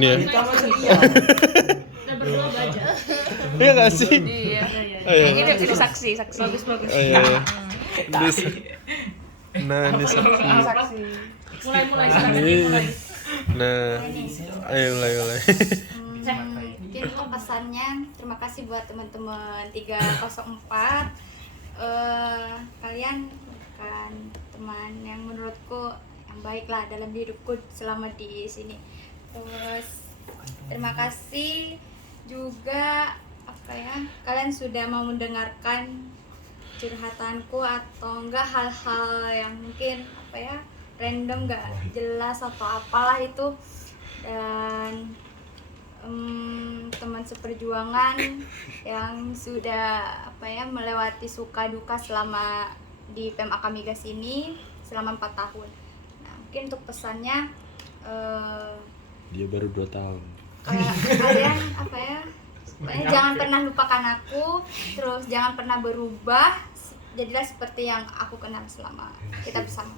Ini ya. Kita berdua baca. Iya nggak sih? Iya. Ayo. Ini udah saksi. Bagus. Oh, iya. Nah, ini Saksi. Mulai sekarang mulai. Nah, ayo mulai. Mungkin pesannya terima kasih buat teman-teman 304. Kalian bukan teman yang menurutku yang baik lah dalam hidupku selama di sini. Terus terima kasih juga kalian sudah mau mendengarkan curhatanku atau enggak hal-hal yang mungkin random enggak jelas atau apalah itu, dan teman seperjuangan yang sudah melewati suka duka selama di PMAK Migas ini selama 4 tahun. Nah, mungkin untuk pesannya Dia baru 2 tahun. kalian jangan pernah lupakan aku, terus jangan pernah berubah, jadilah seperti yang aku kenal selama kita bersama.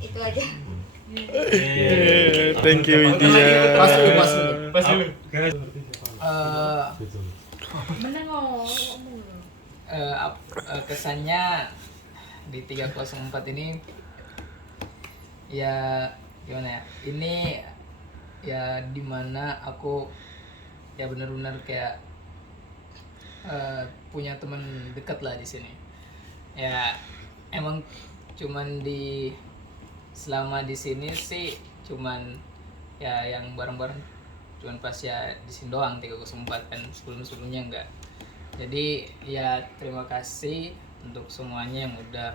Itu aja. Thank you Widya. Pas dulu. Bener ngomong. Kesannya di 304 ini ya gimana ya? Ini ya dimana aku ya benar-benar kayak punya teman dekat lah di sini. Ya emang cuman selama di sini sih cuman ya yang bareng-bareng cuman pas ya di sini doang 304 kan, sebelumnya enggak. Jadi ya terima kasih untuk semuanya yang udah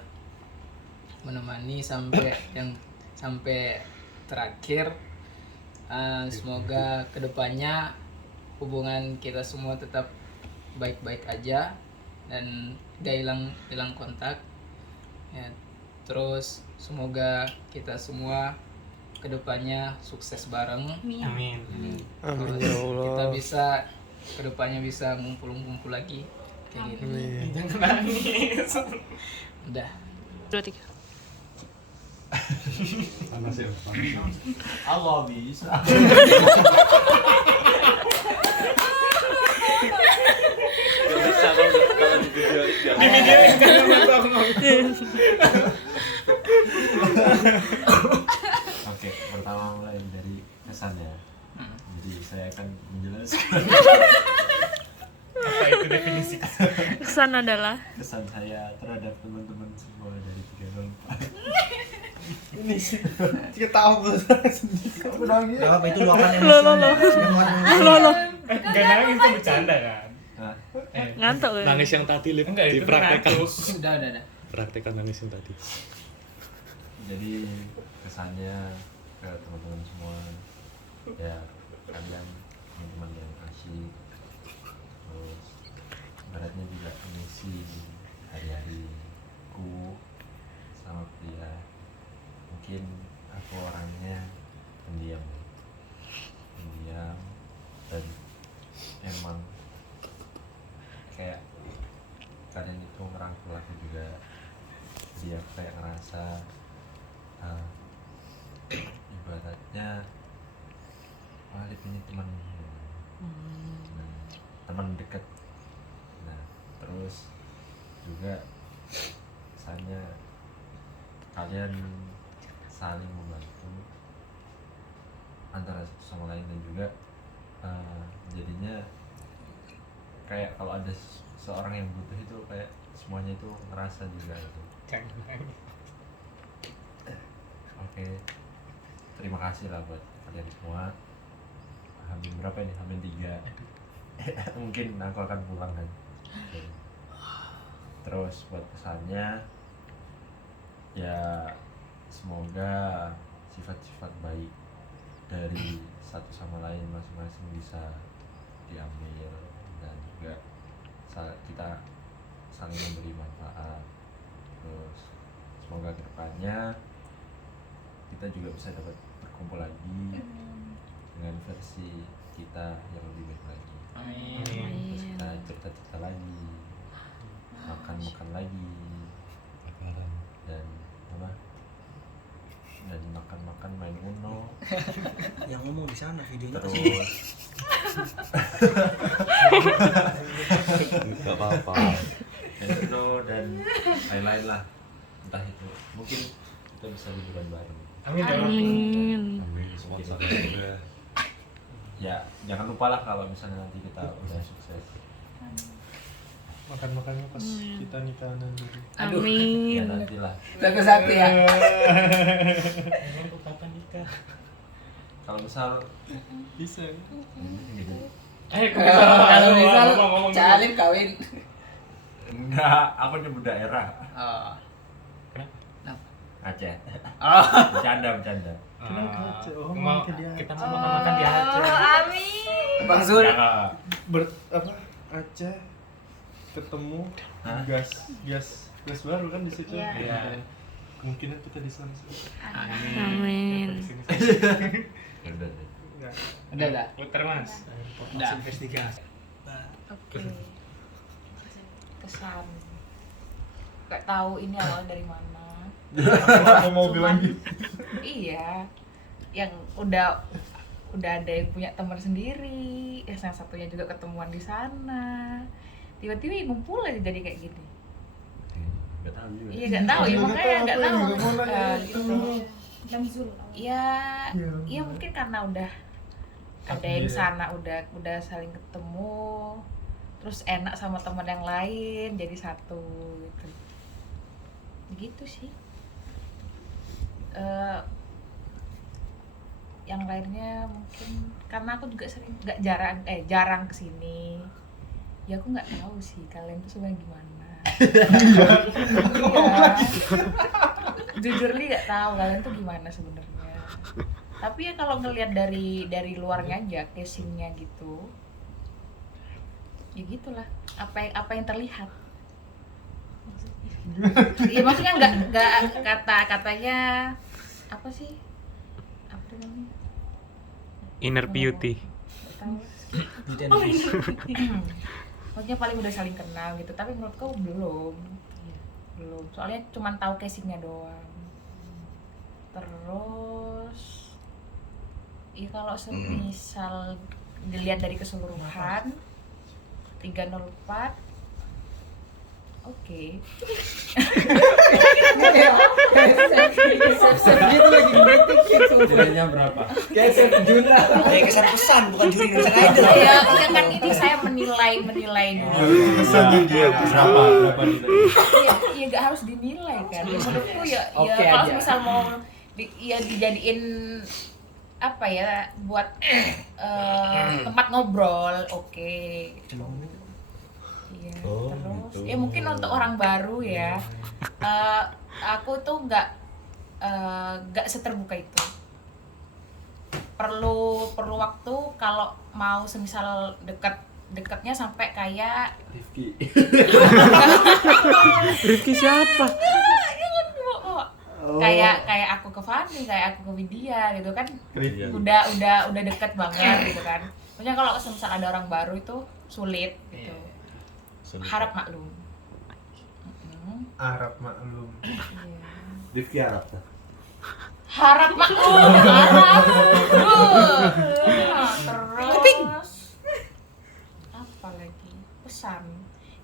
menemani sampai terakhir. Semoga kedepannya hubungan kita semua tetap baik-baik aja dan gak hilang kontak ya. Terus semoga kita semua kedepannya sukses bareng. Amin. Amin Terus ya Allah. kita bisa kedepannya bisa ngumpul lagi kayak gini. Amin. Jangan nangis. Udah. 2, 3. Allah bisa. Di video ini kan aku ngomong. Oke, pertama mulai dari kesannya. Jadi saya akan menjelaskan Apa itu definisi kesan? Kesan adalah kesan saya terhadap teman-teman semua dari 304. Ini sih ketawa sendiri. Kamu nangis. Gak apa itu luapan Lo. Enggak nangis itu bercanda kan? Nah, Ngantuk kan? Nangis yang tadi Lip, Enggak, itu dipraktekkan. ngantuk. Udah. Praktekkan nangis yang tadi. jadi kesannya ke teman-teman semua, ya kalian teman-teman yang asik, terus beratnya juga mengisi hari-hariku sama kuliah. Mungkin aku orangnya pendiam dan emang kayak kalian itu merangkul aku juga, jadi aku kayak ngerasa ibaratnya Walid ini teman teman dekat. Nah, terus juga kesannya kalian saling membantu antara satu sama lain, dan juga jadinya kayak kalau ada seorang yang butuh itu kayak semuanya itu ngerasa juga gitu. Jangan nangis. Oke, terima kasih lah buat kalian semua. Hamin berapa ini? Hamin 3. Mungkin aku akan pulang kan. Oke. Terus buat pesannya, ya semoga sifat-sifat baik dari satu sama lain masing-masing bisa diambil, dan juga kita saling memberi manfaat. Terus semoga kedepannya kita juga bisa dapat berkumpul lagi dengan versi kita yang lebih baik lagi. Terus kita cerita-cerita lagi, makan lagi, dan apa dan makan-makan main Uno. Yang ngomong di sana videonya Terus Gak apa-apa. main Uno dan lain-lain lah. Entah itu mungkin kita bisa liburan bareng. Amin ya. Amin. Amin. Sponsor juga. Ya jangan lupa lah kalau misalnya nanti kita udah sukses. makan-makannya pas kita nikahan dulu. Aduh. Ya Amin. nantilah. Satu-satu ya. Emang tuh kapan nikah? Kalau misal Bisa. Kalau misal ngomong dulu. Calim kawin. enggak, aku nyebut daerah. Oh. Aceh. Oh. Bercanda. Kenapa Aceh? Oh, Mau makan di kita Aceh. mau makan di Aceh. Amin. Bang Zul. Ya, Aceh ketemu Hah? gas baru kan di situ. Iya. Iya. Kemungkinan kita di sana. Amin. ya udah deh. Enggak. Udah dah. Puter mas. Udah. Investigasi. Oke. Kesan. Gak tahu ini awal dari mana. Aku mau bilang gitu. Iya. Yang udah ada yang punya teman sendiri, yang satunya juga ketemuan di sana. Tiba-tiba ya ngumpul aja jadi kayak gini. Nggak tahu juga. Iya gak tahu ya, makanya gak tahu. Gitu. Jamzul. Ya, iya mungkin karena udah ada yang sana udah saling ketemu, terus enak sama teman yang lain jadi satu gitu. Begitu sih. Yang lainnya mungkin karena aku juga jarang kesini. Ya aku nggak tahu sih kalian tuh sebenarnya gimana. Iya. Jujur nih nggak tahu kalian tuh gimana sebenarnya. Tapi ya kalau ngelihat dari luarnya aja casingnya gitu, ya gitulah. Apa yang terlihat. Iya maksudnya nggak katanya apa sih? Apa namanya? Inner beauty. Nggak tahu. Maksudnya paling udah saling kenal gitu, tapi menurutku belum. Soalnya cuma tahu casingnya doang. Terus ya kalau semisal dilihat dari keseluruhan 304 oke. Sep gitu lagi ngetik gitu. Nilainya berapa? Kayak Sep Juna. Kayak kesan pesan bukan juri Indonesian Idol. Ya kan ini saya menilai dulu. Kesan dia berapa nilainya? Iya gak harus dinilai kan. Menurutku ya Oke kalau aja. misal mau dijadiin apa ya buat tempat ngobrol, oke. Iya, Oh, terus gitu. ya mungkin untuk orang baru ya. Aku tuh nggak seterbuka itu. Perlu waktu kalau mau semisal dekatnya sampai kayak Rifki. Rifki siapa? kayak aku ke Fanny, kayak aku ke Widya gitu kan. Iya. Udah dekat banget gitu kan. Maksudnya kalau semisal ada orang baru itu sulit gitu. Harap maklum. Arab maklum. Iya. Rifki Arab tuh. Harap maklum, harap. Terus apa lagi? Pesan.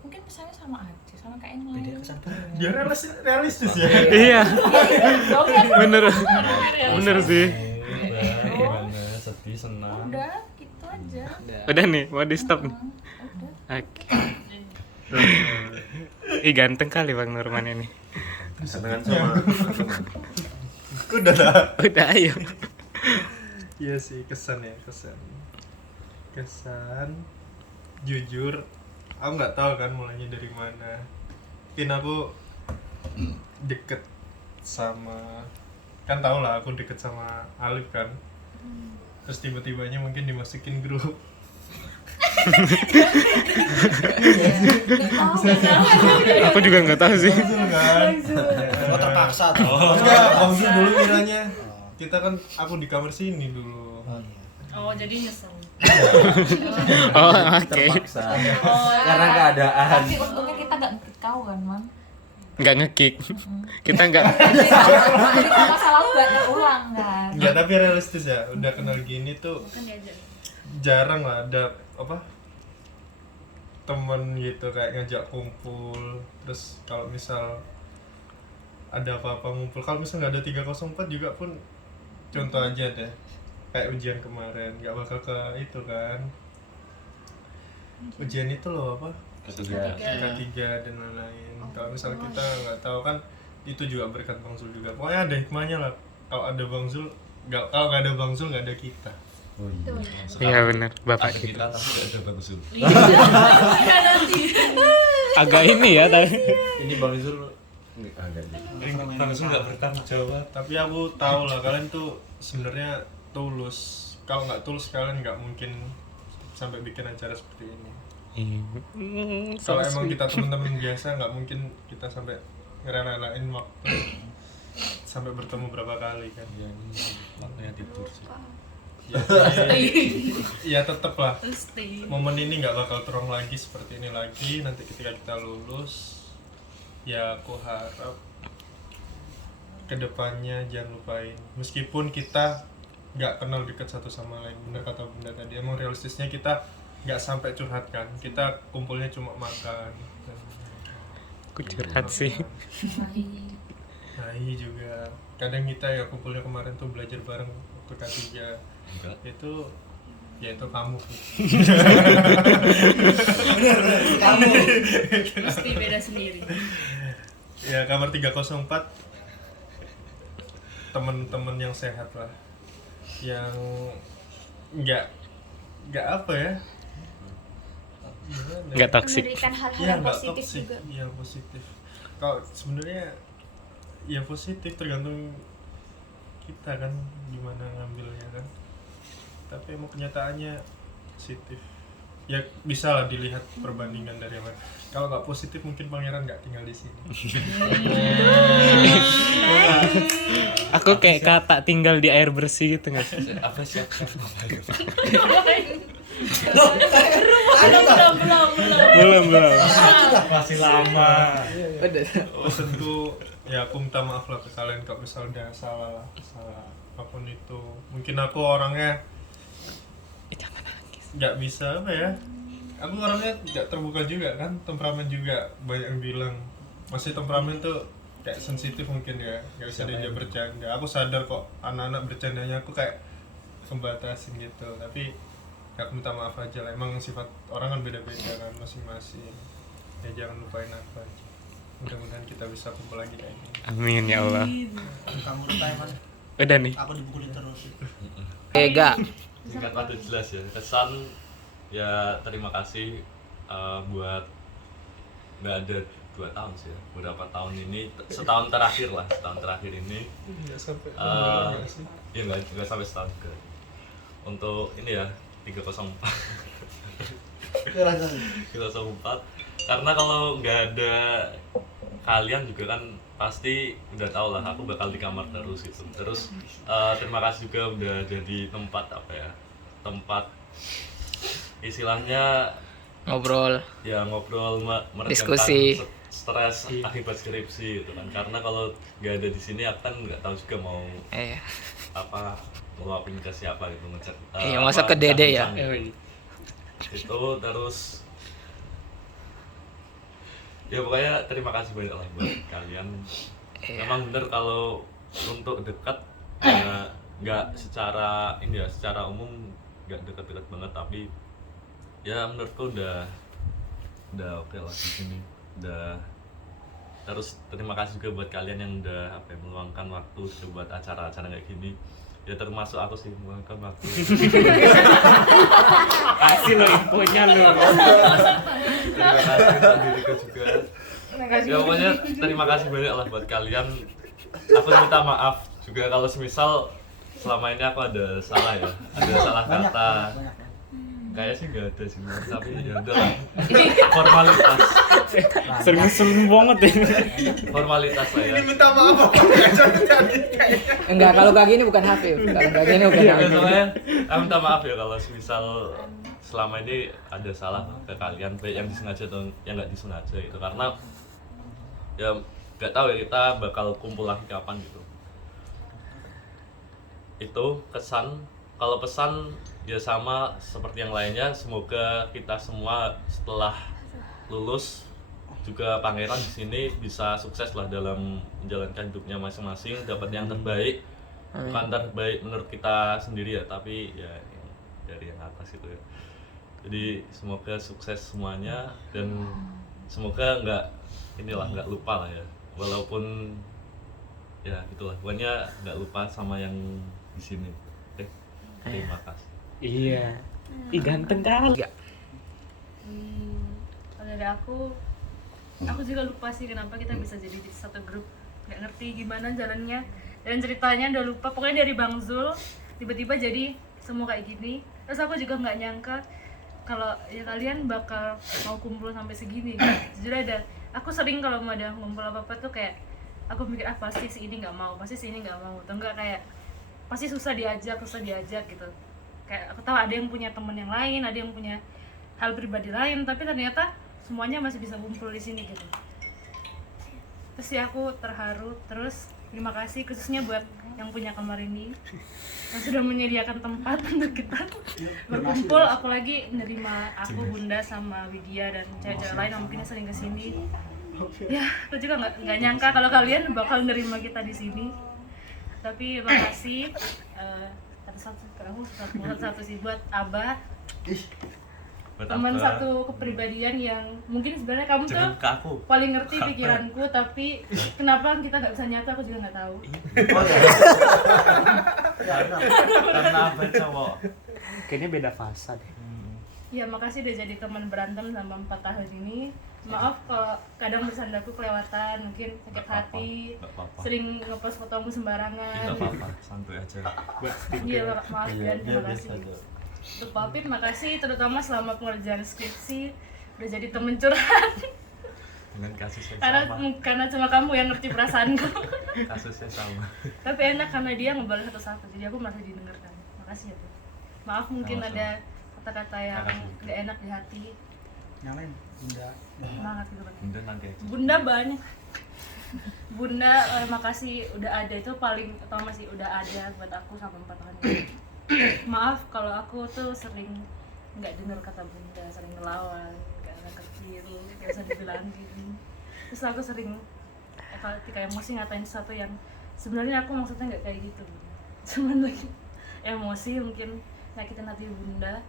Mungkin pesannya sama aja, sama kayak yang lain. Beda kesan Dia realistis ya. Iya, Dong, ya. bener sih. Gimana? Sedih, senang. Udah, gitu aja. Udah nih, mau di stop nih. Udah. Oke. Ih ganteng kali Bang Nurman ini. Kesenangan sama Udah lah. Udah ayo. Iya sih kesan. Jujur, aku nggak tahu kan mulainya dari mana. Mungkin aku deket sama, kan tau lah aku deket sama Alif kan. Terus tiba-tibanya mungkin dimasukin grup. Aku juga nggak tahu sih. Bang kan? Oh terpaksa tuh. Enggak, Bang Zul dulu kiranya. Kita kan aku di kamar sini dulu. Oh, jadi nyesel. Oh oke. terpaksa. Karena keadaan. Tapi untungnya kita gak ngekit kau kan, Man. Nggak ngekick. Kita nggak. Jadi kalau masalah nggak terulang kan. Enggak, tapi realistis ya, udah kenal gini tuh Kan diajak. jarang lah ada apa temen gitu kayak ngajak kumpul. Terus kalau misal ada apa-apa ngumpul, kalau misal nggak ada 304 juga pun contoh aja deh kayak ujian kemarin nggak bakal ke itu kan, ujian itu loh apa Ketiga. K3 dan lain-lain. Kalau misal kita nggak tahu kan itu juga berkat Bang Zul juga, pokoknya ada hikmahnya lah. Kalau ada Bang Zul, kalau nggak ada Bang Zul nggak ada kita. Oh iya. Iya benar, bapak Ada kita. kita tapi nggak ada Bang Zul. Agak ini ya tadi. Ini Bang Zul agak Bang Zul nggak bertanggung jawab. Tapi aku tahu lah kalian tuh sebenarnya tulus. Kalau nggak tulus kalian nggak mungkin sampai bikin acara seperti ini. Kalau emang kita teman-teman biasa nggak mungkin kita sampai ngerelain waktu sampai bertemu berapa kali kan. Ya ini waktunya tidur sih. Ya tetep lah Stay. momen ini nggak bakal terulang lagi seperti ini lagi. Nanti ketika kita lulus, ya aku harap kedepannya jangan lupain, meskipun kita nggak kenal dekat satu sama lain, bener kata Bunda tadi, emang realistisnya kita nggak sampai curhat kan, kita kumpulnya cuma makan. Aku curhat sih. Nah iya juga kadang kita ya kumpulnya kemarin tuh belajar bareng waktu K3 Enggak. itu, ya itu kamu Kamu. Pasti beda sendiri. ya kamar 304 temen-temen yang sehat lah, yang nggak apa ya, gimana ya? Nggak toksik. Memberikan hal-hal Iya, yang nggak positif toksik, juga. iya positif. Kalau sebenarnya ya positif tergantung kita kan gimana ngambilnya kan, tapi emang kenyataannya positif. Ya bisa lah dilihat perbandingan dari yang lain. Kalau nggak positif mungkin Pangeran nggak tinggal di sini. Aku kayak kata tinggal di air bersih gitu nggak sih? Apa siap-siap ngapain? Belum. Masih lama. Tentu ya aku minta maaf lah ke kalian kalau misalnya salah apapun itu. Mungkin aku orangnya nggak bisa apa ya, aku orangnya nggak terbuka juga kan, temperamen juga banyak yang bilang masih temperamen tuh kayak sensitif mungkin ya, nggak bisa diajak bercanda. Aku sadar kok anak-anak bercandanya aku kayak kebatasin gitu, tapi aku minta maaf aja lah, emang sifat orang kan beda-beda kan masing-masing. Ya jangan lupain aku aja, mudah-mudahan kita bisa kumpul lagi kayak gini. Amin ya Allah. Kamu lupa emang. Udah nih. Aku dipukulin terus. Ega. Singkat padat jelas ya. Kesan ya terima kasih buat nggak ada 2 tahun sih ya, beberapa tahun ini, setahun terakhir ini Nggak sampai ya nggak sampai setahun juga untuk ini ya 304 karena kalau nggak ada kalian juga kan pasti udah tau lah aku bakal di kamar terus gitu. Terus terima kasih juga udah jadi tempat apa ya, tempat istilahnya Ngobrol. ya ngobrol meredamkan Diskusi. stres akibat skripsi gitu kan. Karena kalau nggak ada di sini aku kan nggak tahu juga mau Iya. apa ngeluapin ke siapa gitu, ngechat Iya, masa ke Dede ya? itu. Terus ya pokoknya terima kasih banyak lah buat kalian. Iya. Emang bener kalau untuk dekat ya nggak secara ini ya, secara umum nggak dekat-dekat banget, tapi ya menurutku udah oke lah di sini udah. Terus terima kasih juga buat kalian yang udah apa ya, meluangkan waktu buat acara-acara kayak gini. Ya termasuk aku sih meluangkan waktu. Kasih lo infonya lo. Terima kasih untuk diriku juga. Ya pokoknya terima kasih banyak lah buat kalian. Aku minta maaf juga kalau semisal selama ini aku ada salah ya, ada salah kata. Kayaknya sih nggak ada sih, tapi ya udah lah. Formalitas. Sering banget ya. Formalitas lah ya. minta maaf apa jadi kayaknya. Enggak, kalau kayak gini bukan Hafif. Kalau kayak gini bukan Ya, Hafif. soalnya aku minta maaf ya kalau semisal selama ini ada salah ke kalian, baik yang disengaja atau yang nggak disengaja itu, karena ya nggak tahu ya kita bakal kumpul lagi kapan gitu. itu kesan. Kalau pesan ya sama seperti yang lainnya, semoga kita semua setelah lulus juga pangeran di sini bisa sukses lah dalam menjalankan hidupnya masing-masing, dapat yang terbaik. Bukan terbaik menurut kita sendiri ya, tapi ya dari yang atas itu ya. Jadi semoga sukses semuanya dan semoga nggak lupa lah ya, walaupun ya gitulah, pokoknya nggak lupa sama yang di sini. Terima kasih. Iya. Ih ganteng kali. Kalau dari aku juga lupa sih kenapa kita bisa jadi di satu grup. Nggak ngerti gimana jalannya dan ceritanya udah lupa. Pokoknya dari Bang Zul tiba-tiba jadi semua kayak gini. Terus aku juga nggak nyangka kalau ya kalian bakal mau kumpul sampai segini. Jujur ada, aku sering kalau mau ada ngumpul apa-apa tuh kayak aku mikir pasti si ini nggak mau, pasti si ini nggak mau, atau enggak kayak pasti susah diajak gitu. Kayak aku tahu ada yang punya teman yang lain, ada yang punya hal pribadi lain, tapi ternyata semuanya masih bisa kumpul di sini gitu. Terus ya aku terharu, terus terima kasih khususnya buat yang punya kamar ini yang sudah menyediakan tempat untuk kita berkumpul, apalagi nerima aku, Bunda, sama Widya dan cewek-cewek lain yang mungkin sering kesini. Ya, aku juga nggak nyangka kalau kalian bakal nerima kita di sini. Tapi makasih satu sih buat Abah, teman satu kepribadian yang mungkin sebenarnya kamu tuh paling ngerti pikiranku, tapi kenapa kita nggak bisa nyata aku juga nggak tahu. Karena Abah cowok. Kayaknya beda fasa deh. Ya makasih udah jadi teman berantem selama 4 tahun ini. Maaf kalau kadang bersandaku kelewatan, mungkin sakit hati, sering ngepost fotomu sembarangan. Nggak apa-apa, santuy aja. Iya, maaf dan terima kasih. Untuk Papit, makasih terutama selama pengerjaan skripsi udah jadi temen curhat. Dengan kasus yang sama. Karena cuma kamu yang ngerti perasaanku. Kasusnya sama. Tapi enak karena dia ngebalas satu-satu, jadi aku merasa didengarkan. Makasih ya, Bu. Maaf mungkin Sama-sama. ada kata-kata yang gak enak di hati. Nyalain Bunda. Semangat gitu kan. Bunda nanti aja. Bunda banyak. Bunda, makasih udah ada, itu paling utama sih, udah ada buat aku sama 4 tahun ini. Maaf kalau aku tuh sering nggak dengar kata Bunda, sering ngelawan, kayak anak kecil, nggak bisa dibilangin. Terus aku sering ketika emosi ngatain sesuatu yang sebenarnya aku maksudnya nggak kayak gitu. Cuman lagi emosi mungkin nyakitin hati Bunda.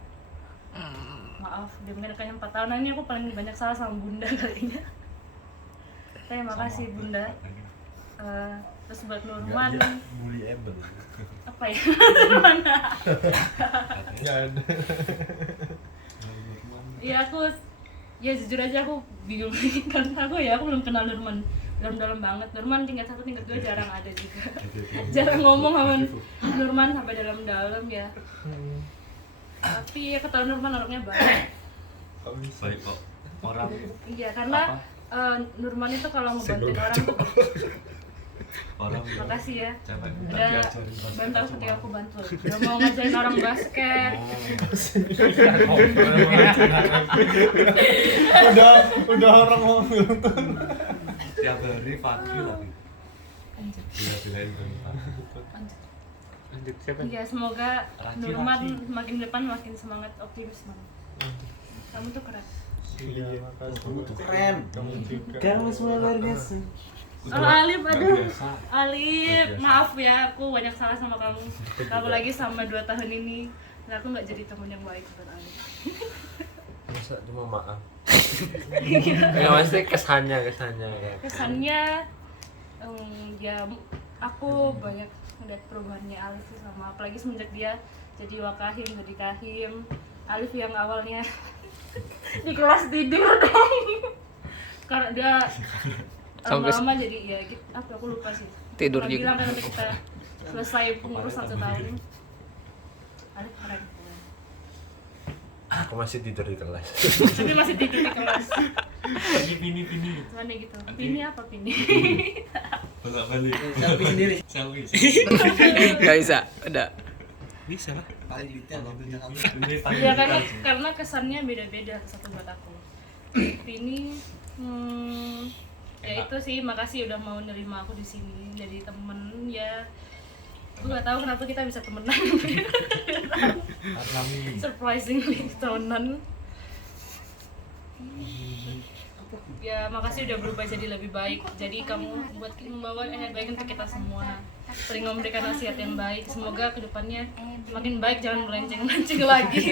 Maaf, dia mungkin kayaknya 4 tahunan ini aku paling banyak salah sama Bunda kayaknya. Terima kasih Bunda. Terus buat Nurman, Bullyable. apa ya? Mana? Nggak ada. Ya aku, ya jujur aja aku bingung karena aku belum kenal Nurman dalam banget. Nurman tingkat 1, tingkat 2 jarang ada juga. Jarang ngomong sama Nurman sampai dalam-dalam ya. Tapi ya ketahuan Nurman orangnya baik. Baik kok. Orang Iya, karena Nurman itu kalau ngebantuin orang tuh makasih ya. Udah bantu aku ketika aku bantu. Udah mau ngajarin orang basket. udah orang mau bilang tuh. tiap hari pagi lagi. Bila-bilain Lanjut siapa? Iya, semoga Nurman makin depan makin semangat, optimis banget. Kamu tuh keren. Iya, makasih. Kamu tuh keren. Kamu juga. Kamu semua luar biasa. Oh, Alif, aduh. Alif, maaf ya, aku banyak salah sama kamu. Apalagi sama 2 tahun ini. Nah, aku nggak jadi teman yang baik buat Alif. Masa cuma maaf. Ya maksudnya kesannya ya. Kesannya, ya aku banyak ngeliat perubahannya Alif sih, sama apalagi semenjak dia jadi wakahim, jadi kahim. Alif yang awalnya di kelas tidur dong. Karena dia lama-lama jadi ya gitu, aku lupa sih. Tidur Pernah juga. bilang kan nanti kita selesai pengurus 1 tahun. Alif keren. Aku masih tidur di kelas. Tapi masih tidur di kelas. Pini. Cuman ya gitu. Pini apa pini? Bolak-balik. Selfie sendiri. Selfie. Gak bisa, udah. Bisa lah. Paling detail mobilnya kamu. Ya karena kesannya beda-beda satu buat aku. Pini ya itu sih, makasih udah mau nerima aku di sini jadi temen ya. Aku nggak tahu kenapa kita bisa temenan. Karena mimi. Surprisingly temenan. Ya makasih udah berubah jadi lebih baik. Jadi kamu membawa baik untuk kita semua. Sering memberikan nasihat yang baik. Semoga kedepannya makin baik, jangan melenceng-lenceng lagi.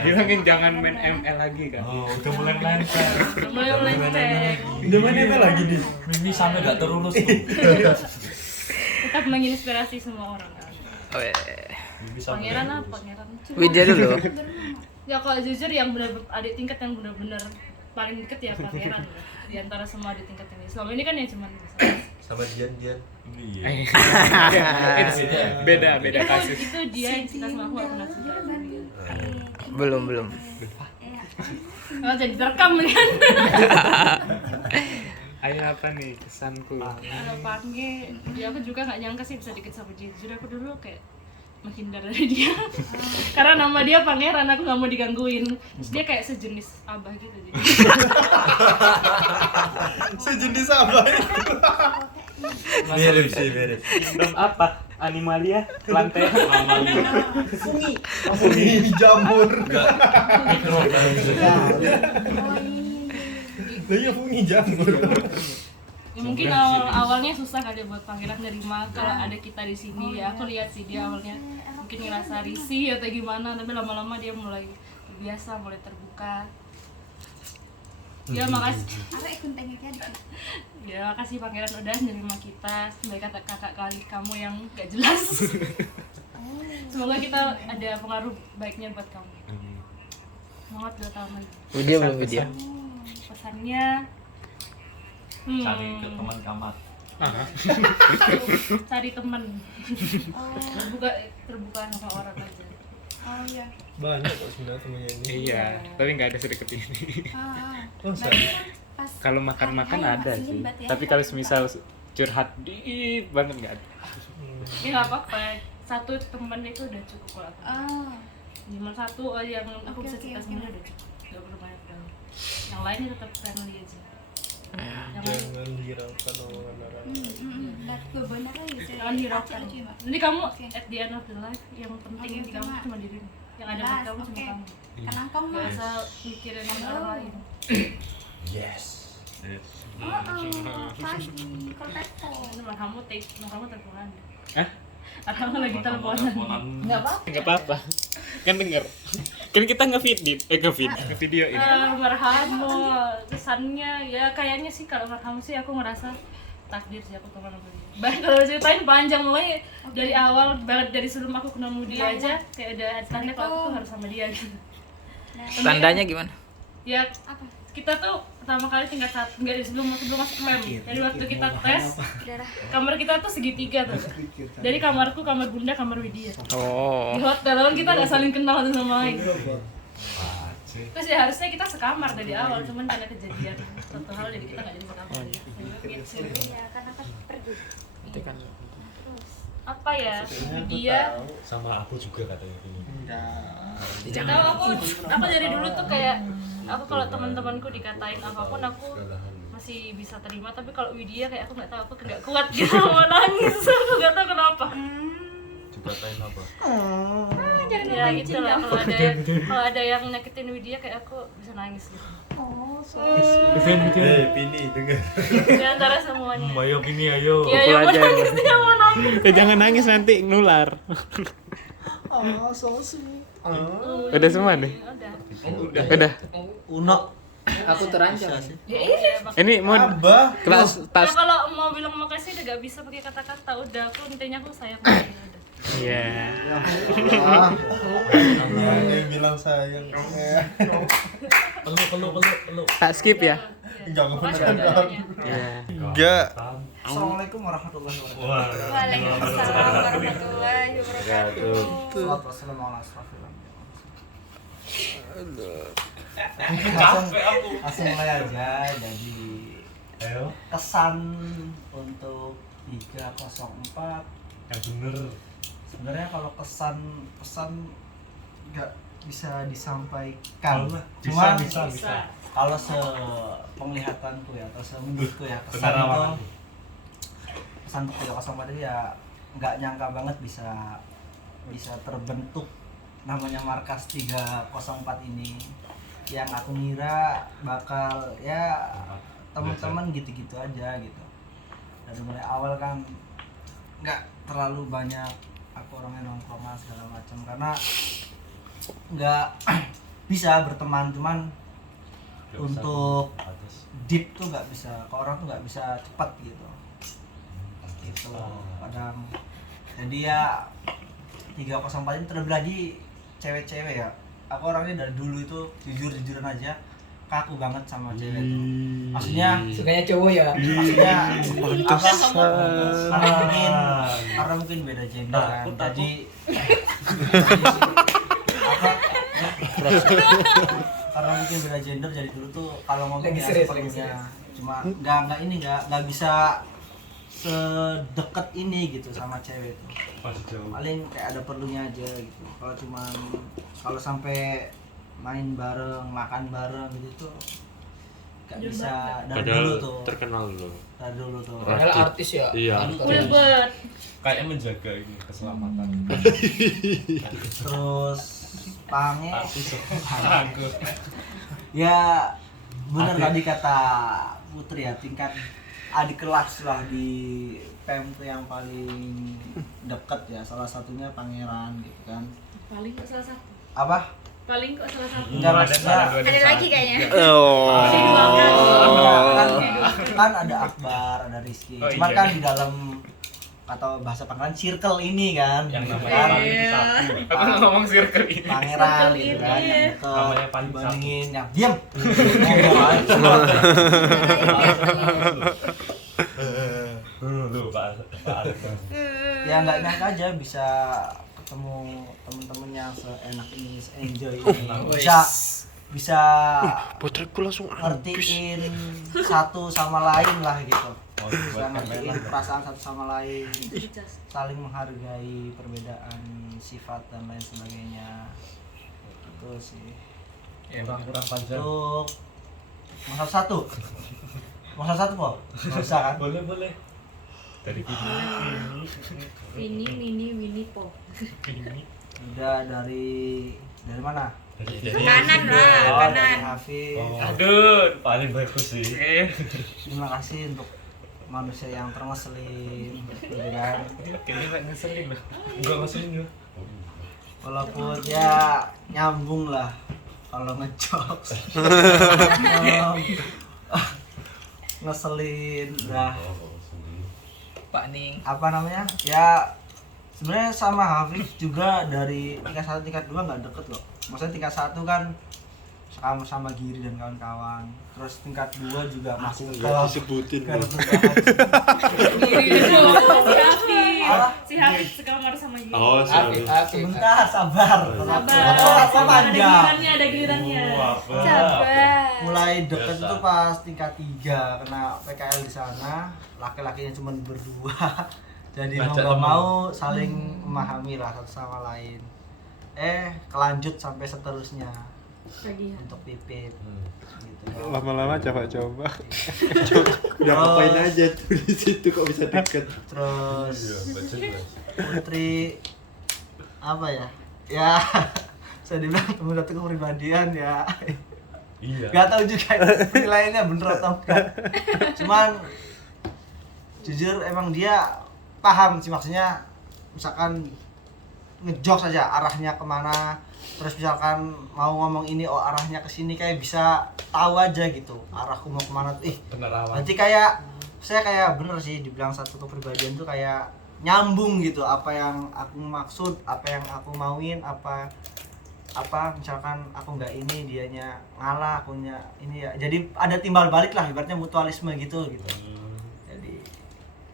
Bilangin jangan main ML lagi kan. Oh, udah mulai lancar. Udah mulai melenceng. Udah mana apa lagi nih? Mimi sampai gak terurus tuh. Tetap menginspirasi semua orang. Mimi sampai Pangeran gak apa? terurus. Pangeran. Widya dulu. Ya kalau jujur yang benar adik tingkat yang benar-benar paling deket ya Pangeran ya. Di antara semua adik tingkat ini. Selama ini kan yang cuman Sama Dian. Iya. Beda Ya, kasus. itu dia yang cinta sama aku pernah cinta sama dia. Belum. Oh, jadi terekam kan? Ayo apa nih kesanku? Kalau Pange, ya aku juga nggak nyangka sih bisa deket sama dia. Jujur aku dulu kayak menghindar dari dia. Karena nama dia Pangeran, aku nggak mau digangguin. Terus dia kayak sejenis abah gitu jadi. Sejenis apa itu? Mirip sih, mirip. Kingdom apa? Animalia? Lantai? Fungi jamur. Lah ya fungi jamur. Ya mungkin awalnya susah kali buat Pangeran nerima kalau ada kita di sini. Ya aku lihat sih dia awalnya mungkin ngerasa risih atau gimana, tapi lama-lama dia mulai biasa, mulai terbuka. Ya makasih. Ya makasih Pangeran udah nerima kita sebagai kakak kali kamu yang gak jelas. Semoga kita ada pengaruh baiknya buat kamu. Semangat 2 tahun lagi. Widya belum Widya. Pesannya Cari ke teman kamar. cari teman. Terbuka sama orang aja. Oh iya. Banyak kok sebenarnya temennya ini. Iya, tapi nggak ada sedekat ini. Oh, Pas Kalau makan-makan hari ada masih sih. limbat ya. Tapi kalau semisal curhat deep banget nggak ada. Ya nggak apa-apa. Satu teman itu udah cukup kalau aku. Oh. Cuma satu yang aku bisa cerita Oke. semuanya udah cukup. Gak perlu banyak. Yang lainnya tetap friendly aja. Yang lain jangan hiraukan omongan orang. Benar lagi sih. jangan hiraukan. Nanti kamu Oke. at the end of the life yang penting Oke, di kamu cuma- cuma dirimu. Yang ada buat kamu cuma Oke. kamu. Kenang kamu Gak mas. usah mikirin orang lain. Yes. Pagi kalau telepon. Cuma kamu teleponan. Hah? Atau kamu lagi teleponan. Nggak apa. Nggak apa-apa. Kan denger. Kan kita nge-videoin. Marhamu kesannya ya kayaknya sih kalau Marhamu sih aku ngerasa takdir sih aku teman sama dia. Bahkan kalau ceritain panjang mulai dari awal banget dari sebelum aku kenal dia aja kayak ada tanda kalau aku tuh harus sama dia gitu. Tandanya gimana? Ya kita tuh pertama kali tingkat 1 enggak sebelum masuk mem. Jadi waktu kita tes kamar kita tuh segitiga tuh. Dari kamarku, kamar Bunda, kamar Widya. Oh. Di hotel kan kita nggak saling kenal satu sama lain. Terus ya harusnya kita sekamar dari awal, cuman karena kejadian satu hal jadi kita nggak jadi sekamar. Ya karena kan pergi. Itu kan. Apa ya? Dia Sama aku juga katanya ini. tahu aku dari dulu tuh kayak aku kalau teman-temanku dikatain apapun aku masih bisa terima, tapi kalau Widya kayak aku nggak tahu, aku nggak kuat gitu mau nangis. Aku nggak tahu kenapa. Dikatain apa? Ya gitu lah, kalau ada yang nyakitin Widya kayak aku bisa nangis gitu. Pini dengar. Di antara semuanya. Ayo Pini ayo. Ya yang mau nangis dia mau nangis. Jangan nangis nanti nular. Udah semua nih. Udah. Uno. Aku terancam. Ya iya. Ini mau Abah. kelas Ya tas. kalau mau bilang makasih udah gak bisa pakai kata-kata, udah aku intinya aku sayang sama dia udah. Iya. Ada yang bilang sayang. Peluk. Tak skip ya. Enggak mau Makasih bercanda. doanya. Iya. Enggak. Assalamualaikum warahmatullahi wabarakatuh. Waalaikumsalam warahmatullahi wabarakatuh. Salatu wassalamu ala asrofil anbiya. Langsung mulai aja. Jadi Ayo, kesan untuk 304 yang bener. sebenarnya kalau kesan nggak bisa disampaikan. Cuma Bisa. kalau penglihatanku ya atau menurutku ya kesan Benar itu apa? kesan untuk 304 itu ya nggak nyangka banget bisa terbentuk namanya Markas 304 ini. Yang aku ngira bakal ya teman-teman gitu-gitu aja gitu. Dari mulai awal kan nggak terlalu banyak aku orangnya nongkrong segala macam karena nggak bisa berteman, cuman untuk deep tuh nggak bisa, ke orang tuh nggak bisa cepat gitu kadang. Jadi ya 304 ini terlebih lagi cewek-cewek ya, aku orangnya dari dulu itu jujur-jujuran aja kaku banget sama cewek itu. Maksudnya Sukanya cowok ya. maksudnya karena mungkin beda gender kan, jadi karena mungkin beda gender, jadi dulu tuh kalau ngomong Lagi ya serius, seperlunya, cuma nggak bisa sedekat ini gitu sama cewek itu. Paling kayak ada perlunya aja gitu. Kalau sampai main bareng, makan bareng gitu tuh nggak bisa dari dulu tuh. Terkenal dulu. Dari dulu tuh. Padahal artis ya. Iya. Udah buat Kayak menjaga ini keselamatan. Terus Pange Aku. ya bener tadi kata Putri ya, tingkat adik kelas lah di PEM tuh yang paling deket ya, salah satunya Pangeran gitu kan. paling kok salah satu. Apa? Paling kok salah satu. Enggak, maksudnya Ada lagi kayaknya. kan ada Akbar, ada Rizky. Oh, Cuman iya. kan di dalam atau bahasa Pangeran circle ini kan, Yang gitu namanya kan. paling satu. Aku ngomong circle ini. Pangeran gitu kan, ini. yang deket Namanya paling dibandingin yang diam. Ngomong aja. Lu Pak Alek. Ya nggak nyangka aja bisa ketemu temen-temen yang seenak ini, enjoy ini, bisa Putriku langsung ngertiin satu sama lain lah gitu, bisa ngertiin perasaan satu sama lain, saling menghargai perbedaan sifat dan lain sebagainya. Itu sih Kurang panjang. untuk masa satu kok nggak usah kan. Boleh. Dari Winnie po. Udah dari mana? Kanan lah, Oh, dari kanan. Hafiz. Aduh. paling bagus sih. Terima kasih untuk manusia yang terngeselin gitu kan. Kayaknya nggak ngeselin loh. Enggak ngeselin lu. Walaupun ya nyambung lah kalau ngejokes. Kalau ngeselin dah Pak Ning. apa namanya? Ya sebenarnya sama Hafiz juga dari tingkat 1 tingkat 2 nggak deket kok. Maksudnya tingkat 1 kan sama Giri dan kawan-kawan. Terus tingkat 2 juga masih disebutin ke Si Hafiz sekamar sama Giri. Oh, sorry. sebentar, sabar. Apa Ada panjang? gilirannya. Sabar. Mulai deket Biasa. itu pas tingkat 3 kena PKL di sana, laki-lakinya cuma berdua. Jadi mau Ngajak nggak temen. mau saling memahami lah satu sama lain. Kelanjut sampai seterusnya Lagi. untuk pipit gitu. Lama-lama coba-coba. Udah ngapain aja tuh di situ kok bisa deket. Terus Iya, Putri apa ya? Ya saya dibilang temen satu kepribadian ya. Iya. Gak tahu juga penilaiannya bener atau enggak. Cuman jujur emang dia paham sih, maksudnya misalkan ngejokes aja arahnya kemana, terus misalkan mau ngomong ini arahnya ke sini, kayak bisa tahu aja gitu arahku mau kemana tuh. Penerawan. Berarti kayak saya kayak bener sih dibilang satu kepribadian tuh kayak nyambung gitu, apa yang aku maksud, apa yang aku mauin, apa misalkan aku nggak ini dianya ngalah, akunya ini ya, jadi ada timbal balik lah, ibaratnya mutualisme gitu. Jadi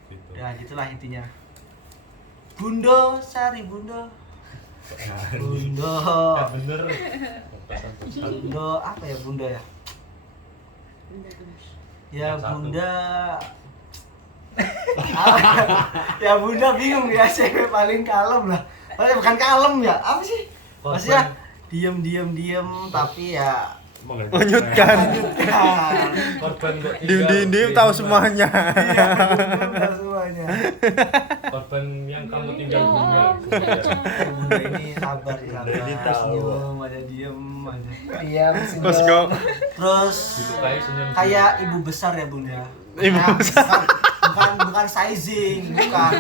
Gitu. ya gitulah intinya. Bundo Sari Bundo Bener. Bundo apa ya Bunda ya? Ya Bunda ya Bunda bingung ya, cewek paling kalem lah. Bukan kalem ya, apa sih? Maksudnya diem tapi ya Menyutkan. Korban kok Dim tahu semuanya. Udah semuanya. korban yang kamu tinggal Oh, bunda. Bunda ini sabar sih, sabar. Bunda ini tahu. Senyum, ada diem aja. Diam Terus senyum. kok Terus Disukai senyum. kayak ibu besar ya bunda. Ibu besar. Bukan sizing, bukan.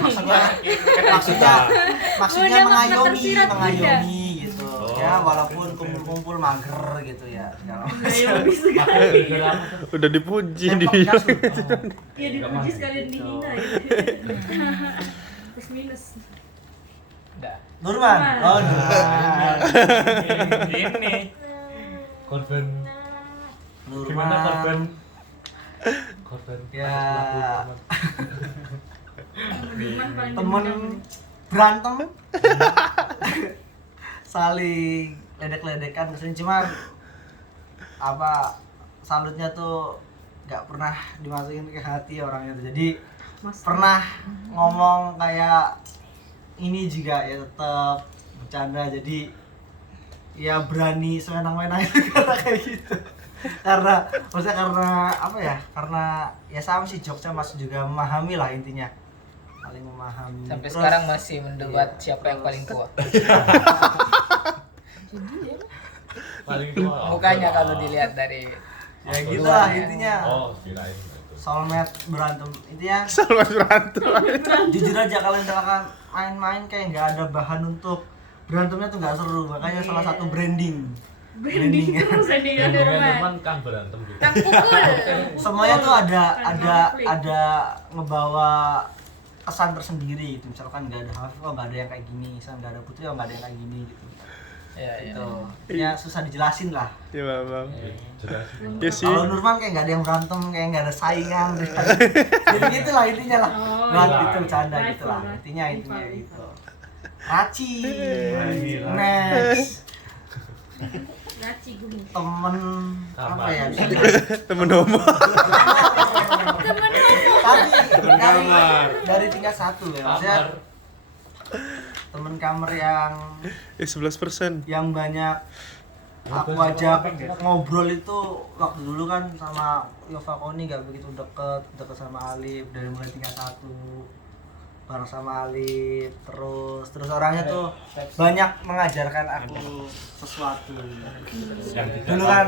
Maksudnya Bunda makna mengayomi, tersirat, Bunda. mengayomi gitu. Ya walaupun kumpul-kumpul mager gitu ya. Ayo sekali. udah dipuji Tembak dia. gas, Ya dipuji sekalian dihina ya. Plus minus. Udah. Nurman. Oh, Nurman. Ini Korban Nurman. gimana korban? Korban Ya. Teman paling Temen dendam. berantem saling ledek-ledekan kesini cuman apa salutnya tuh nggak pernah dimasukin ke hati orangnya tuh. Jadi Mas. pernah ngomong kayak ini juga ya tetap bercanda, jadi ya berani sewenang-wenang karena kayak gitu. Karena maksudnya karena apa ya, karena ya sama sih jokesnya masih juga memahami lah intinya, saling memahami. Sampai Terus- sekarang masih mendebat Iya, siapa yang paling tua. paling tua. Mukanya kalau dilihat dari ya gitu lah intinya. Oh, kirain itu. Soulmate berantem intinya. selalu berantem. Jujur aja kalau misalkan main-main kayak nggak ada bahan untuk berantemnya tuh nggak seru, makanya salah satu branding. Branding terus branding ada Dengan rumah. teman kan berantem gitu. Kang pukul. Semuanya tuh ada konflik. ada ngebawa kesan tersendiri gitu. Misalkan nggak ada Hafif, oh nggak ada yang kayak gini. Misalkan nggak ada Putri, oh nggak ada yang kayak gini gitu. ya ya. Gitu. Ya susah dijelasin lah. Iya, Bang. Jelas. Ya sih. Kalau Nurman kayak nggak ada yang berantem, kayak nggak ada saingan. Jadi gitu lah intinya lah. Oh, Nggak iya. gitu bercanda Rival, gitu lah. rival. Intinya Rival. gitu. Raci. Gila. Next. Raci gumi. Temen apa ya? Temen homo. Tadi dari tingkat 1 ya. Maksudnya temen kamar yang 11%. banyak aku ajak ngobrol itu waktu dulu kan sama Yova Koni nggak begitu deket sama Alif dari mulai tingkat 1 bareng sama Alif, terus orangnya tuh banyak mengajarkan aku sesuatu. Dulu kan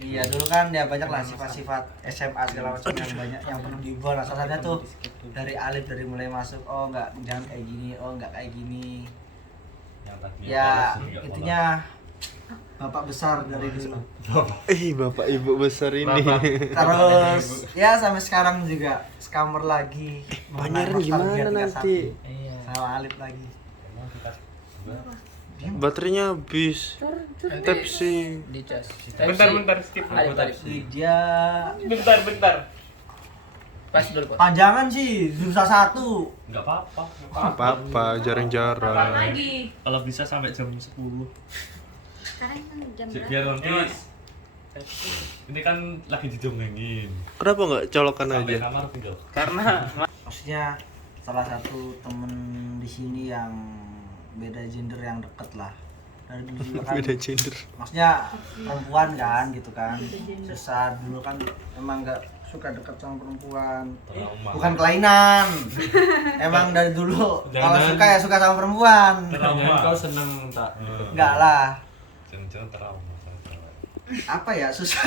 iya dulu kan ya banyak lah sifat-sifat SMA segala macam yang banyak yang perlu diubah. Nah, salah satunya tuh dari Alif, dari mulai masuk, oh nggak jangan kayak gini, oh nggak kayak gini. Yang tadinya Ya polos, nggak intinya bapak besar dari dulu. Bapak ibu besar ini. Terus ya sampai sekarang juga sekamar lagi. Pangeran Nostalgia gimana tingkat nanti? 1. Sama Alif lagi. polos. Emang kita berdua Baterainya habis. Tap sih. Dicas. Bentar skip. Dia Bentar. Pas dulu, Bos. panjangan sih susah 1. nggak apa-apa. Apa jarang-jarang. Lagi. Kalau bisa sampai jam 10. Sekarang kan jam Biar berapa? nanti ini kan lagi didongengin. Kenapa nggak colokan Sampai aja? kamar tinggal. Karena Maksudnya salah satu temen di sini yang beda gender yang deket lah. Dari dulu juga kan. Beda gender. Maksudnya perempuan kan gitu kan. Susah dulu kan emang nggak suka deket sama perempuan. Trauma. Bukan kelainan. Emang dari dulu kalau suka ya suka sama perempuan. Trauma. Kau seneng tak? Enggak lah. Jangan-jangan trauma sama cewek. Apa ya susah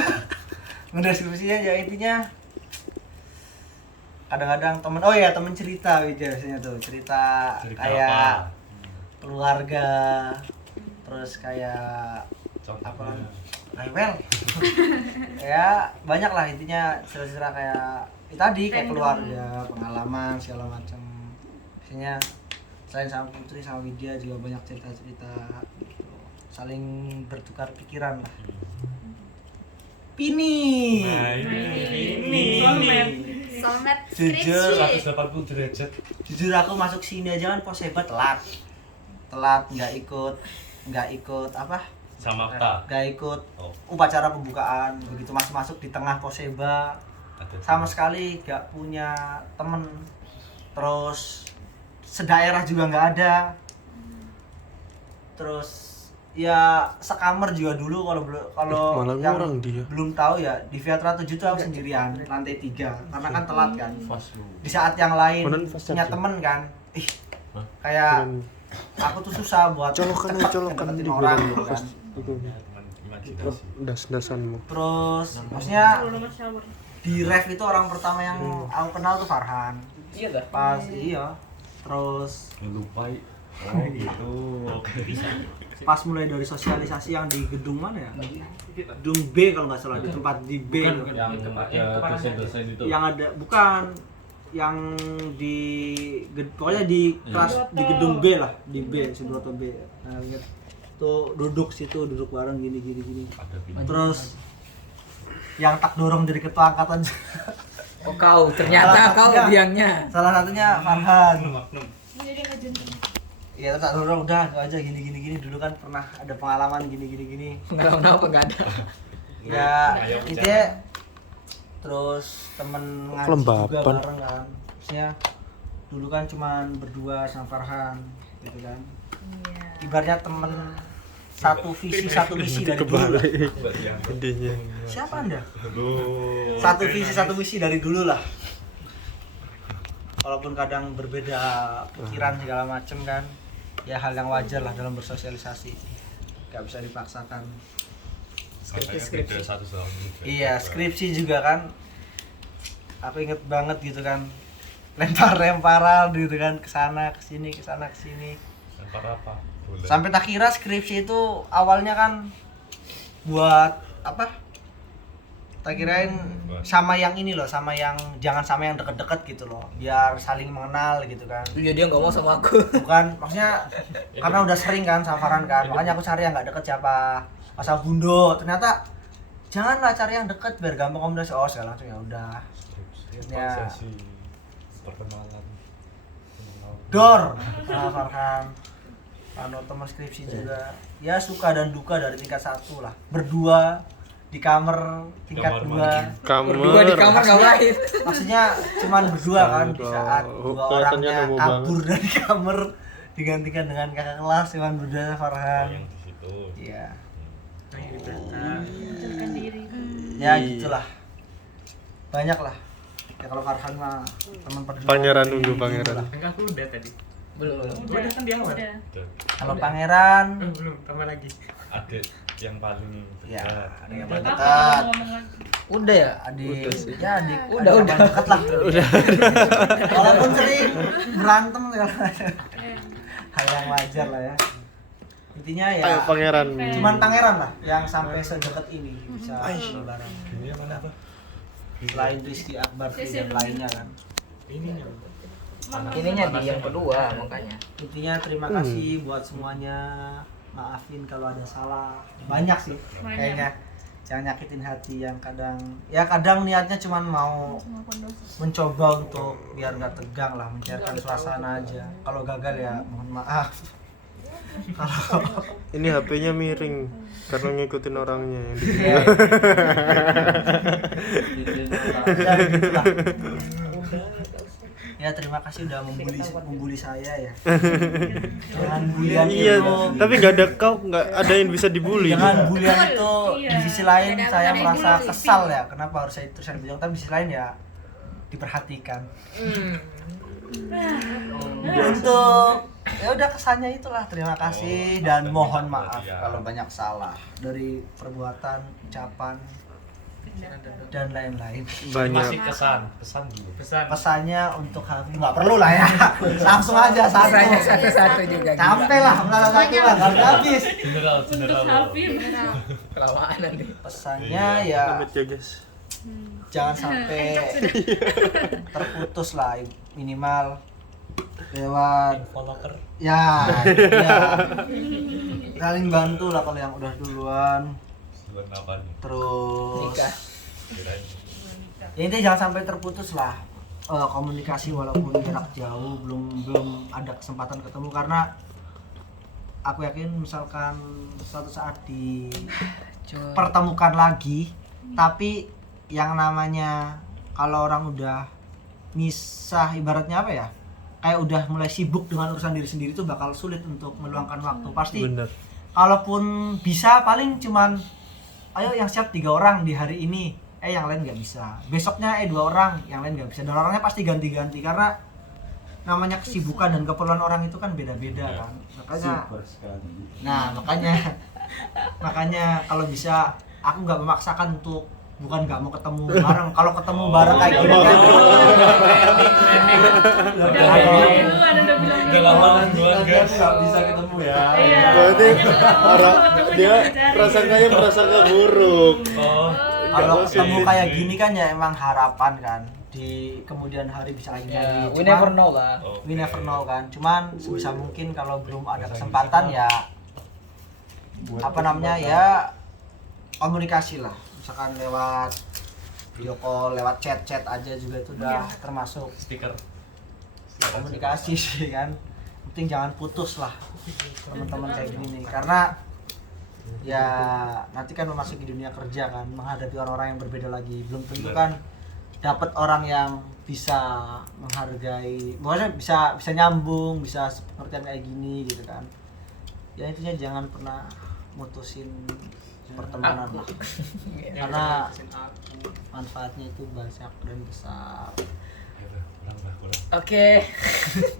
ngedeskripsinya ya intinya kadang-kadang temen cerita biasanya tuh cerita Cerita kayak apa? keluarga, terus kayak Contohnya. well ya banyak lah intinya cerita kayak tadi kayak keluarga, pengalaman segala macam. Biasanya selain sama Putri sama Widya juga banyak cerita-cerita gitu. Saling bertukar pikiran lah. Pini. Nah, ini. Soulmate Jujur, skripsi. 180 derajat. Jujur aku masuk sini aja kan Poseba telat nggak ikut apa Sama kita. nggak ikut Oh, upacara pembukaan. Begitu masuk di tengah Poseba ada. sama sekali nggak punya temen, terus sedaerah juga nggak ada, terus ya sekamar juga dulu kalau Malah yang ngurang dia. belum tahu ya di Viatra 7 tuh aku sendirian lantai 3 karena kan telat kan. Di saat yang lain Konon fast punya charging. temen kan, kayak aku tuh susah buat Colokan deketin di orang bulan gitu kan. itu. Imajinasi. Das-dasanmu. Terus maksudnya Kalau nomor shower. di ref itu orang pertama yang aku kenal tuh Farhan. Iya dah. Pas iya. Terus lupa oh gitu. pas mulai dari sosialisasi yang di gedung mana ya? Gedung B kalau nggak salah, di tempat di B itu. Yang dosen-dosen itu. Yang ada bukan yang di pokoknya di kelas di gedung B lah, di B Subroto B. Nah, lihat tuh duduk bareng gini. Terus yang tak dorong dari ketua angkatan. Oh kau, ternyata kau biangnya. Salah satunya Farhan. Jadi ngajun. Iya, tak dorong udah aja gini dulu kan pernah ada pengalaman gini. Pengalaman apa enggak ada. Ya intinya terus temen ngaji juga Kelembapan. bareng kan. Maksudnya dulu kan cuman berdua sama Farhan gitu kan. Ibaratnya temen satu visi satu misi dari dulu lah. Intinya. Siapa Anda? Satu visi satu misi dari dulu lah. Walaupun kadang berbeda pikiran segala macem kan, ya hal yang wajar lah dalam bersosialisasi. Gak bisa dipaksakan. Skripsi satu sama Iya, skripsi juga kan. Aku inget banget gitu kan. Lempar-lemparan gitu kan, kesana kesini. lempar apa? Bola. Sampai tak kira skripsi itu awalnya kan buat apa? Tak kirain sama yang ini loh, sama yang jangan sama yang deket-deket gitu loh, biar saling mengenal gitu kan. Iya dia nggak mau sama aku. Bukan, maksudnya karena udah sering kan sama Farhan kan, makanya aku cari yang nggak deket siapa. Asal bundo, ternyata janganlah cari yang deket biar gampang komunikasi. Oh segala macam ya udah. Ya. Sesi perkenalan. Dor sama Farhan. Teman skripsi juga. Ya suka dan duka dari tingkat 1 lah. Berdua di kamar tingkat 2. Berdua di kamar ngapain? Maksudnya cuman berdua kan di saat dua orangnya Kelihatannya kabur dari kamar digantikan dengan kakak kelas cuman berdua sama Farhan. Yang di situ. Iya. Mencalonkan diri. Ya gitulah. Banyak lah. Ya kalau Farhan mah teman perjuangan. Pangeran dari nunggu dulu pangeran. lah. Enggak, aku udah tadi. Belum. Udah kan di awal. Udah. Kalau Pangeran Belum, tambah lagi. Adik yang paling ya dekat. ada yang Apa dekat. kalau ngomong lagi? Udah ya? Adik, sih. ya adik, Udah. dekat lah. Walaupun sering berantem ya. Hal yang wajar lah ya. Intinya ya. Ayo pangeran. Cuman Pangeran lah yang sampai sedekat ini bisa bareng. Ini yang mana apa? Selain Rizky Akbar dan lainnya kan. Ininya di yang kedua makanya. Intinya terima kasih buat semuanya. Maafin kalau ada salah. Banyak sih kayaknya. Jangan nyakitin hati yang kadang niatnya cuman mau mencoba untuk biar nggak tegang lah, mencairkan suasana aja. Kalau gagal ya mohon maaf. Kalau Ini HP-nya miring karena ngikutin orangnya yang di ya gitulah. Ya terima kasih udah membuli saya ya. Jangan bulian Iya, itu. tapi nggak ada nggak ada yang bisa dibully. Jangan bulian itu Iya. di sisi lain Ada saya yang merasa dibully. kesal ya. Kenapa harus saya terusan berjuang? Tapi di sisi lain ya diperhatikan. Untuk ya udah kesannya itulah. Terima kasih dan mohon maaf kalau banyak salah dari perbuatan, ucapan dan lain-lain. Banyak. pesan dulu. Pesannya untuk Hafiz nggak perlu lah ya. Langsung aja Rasanya satu. satu-satu juga. Capek lah, salah satu lah nggak habis. General. Untuk Hafif. Kelamaan nanti. Pesannya ya Pamit ya guys. jangan sampai terputus lah, minimal lewat Follower. ya saling bantu lah kalau yang udah duluan. Bulan apa nih? Terus Nikah. Kirain. ya intinya jangan sampai terputus lah komunikasi walaupun jarak jauh, belum ada kesempatan ketemu, karena aku yakin misalkan suatu saat dipertemukan lagi, tapi yang namanya kalau orang udah misah, ibaratnya apa ya, kayak udah mulai sibuk dengan urusan diri sendiri, itu bakal sulit untuk meluangkan waktu. Pasti Bener. kalaupun bisa paling cuman ayo yang siap 3 orang di hari ini, yang lain nggak bisa. Besoknya 2 orang, yang lain nggak bisa. Dan orangnya pasti ganti-ganti karena namanya kesibukan dan keperluan orang itu kan beda-beda kan. Makanya Super sekali. nah, makanya kalau bisa aku nggak memaksakan untuk bukan nggak mau ketemu bareng. Kalau ketemu bareng kayak gini kan Udah lama duluan guys. Nggak bisa ketemu ya. Berarti orang dia prasangka buruk. kalau ketemu kayak gini kan ya emang harapan kan di kemudian hari bisa lagi Ya, lagi. we never know lah. We never know kan. Cuman sebisa mungkin kalau belum ada kesempatan ya apa namanya ya komunikasi lah. Misalkan lewat video call, lewat chat aja juga itu udah termasuk Stiker. komunikasi sih kan. Penting jangan putus lah teman-teman kayak gini nih karena ya nanti kan memasuki dunia kerja kan, menghadapi orang-orang yang berbeda lagi, belum tentu kan dapat orang yang bisa menghargai, maksudnya bisa nyambung, bisa pengertian kayak gini gitu kan. Ya intinya jangan pernah mutusin pertemanan lah karena manfaatnya itu banyak dan besar. Oke.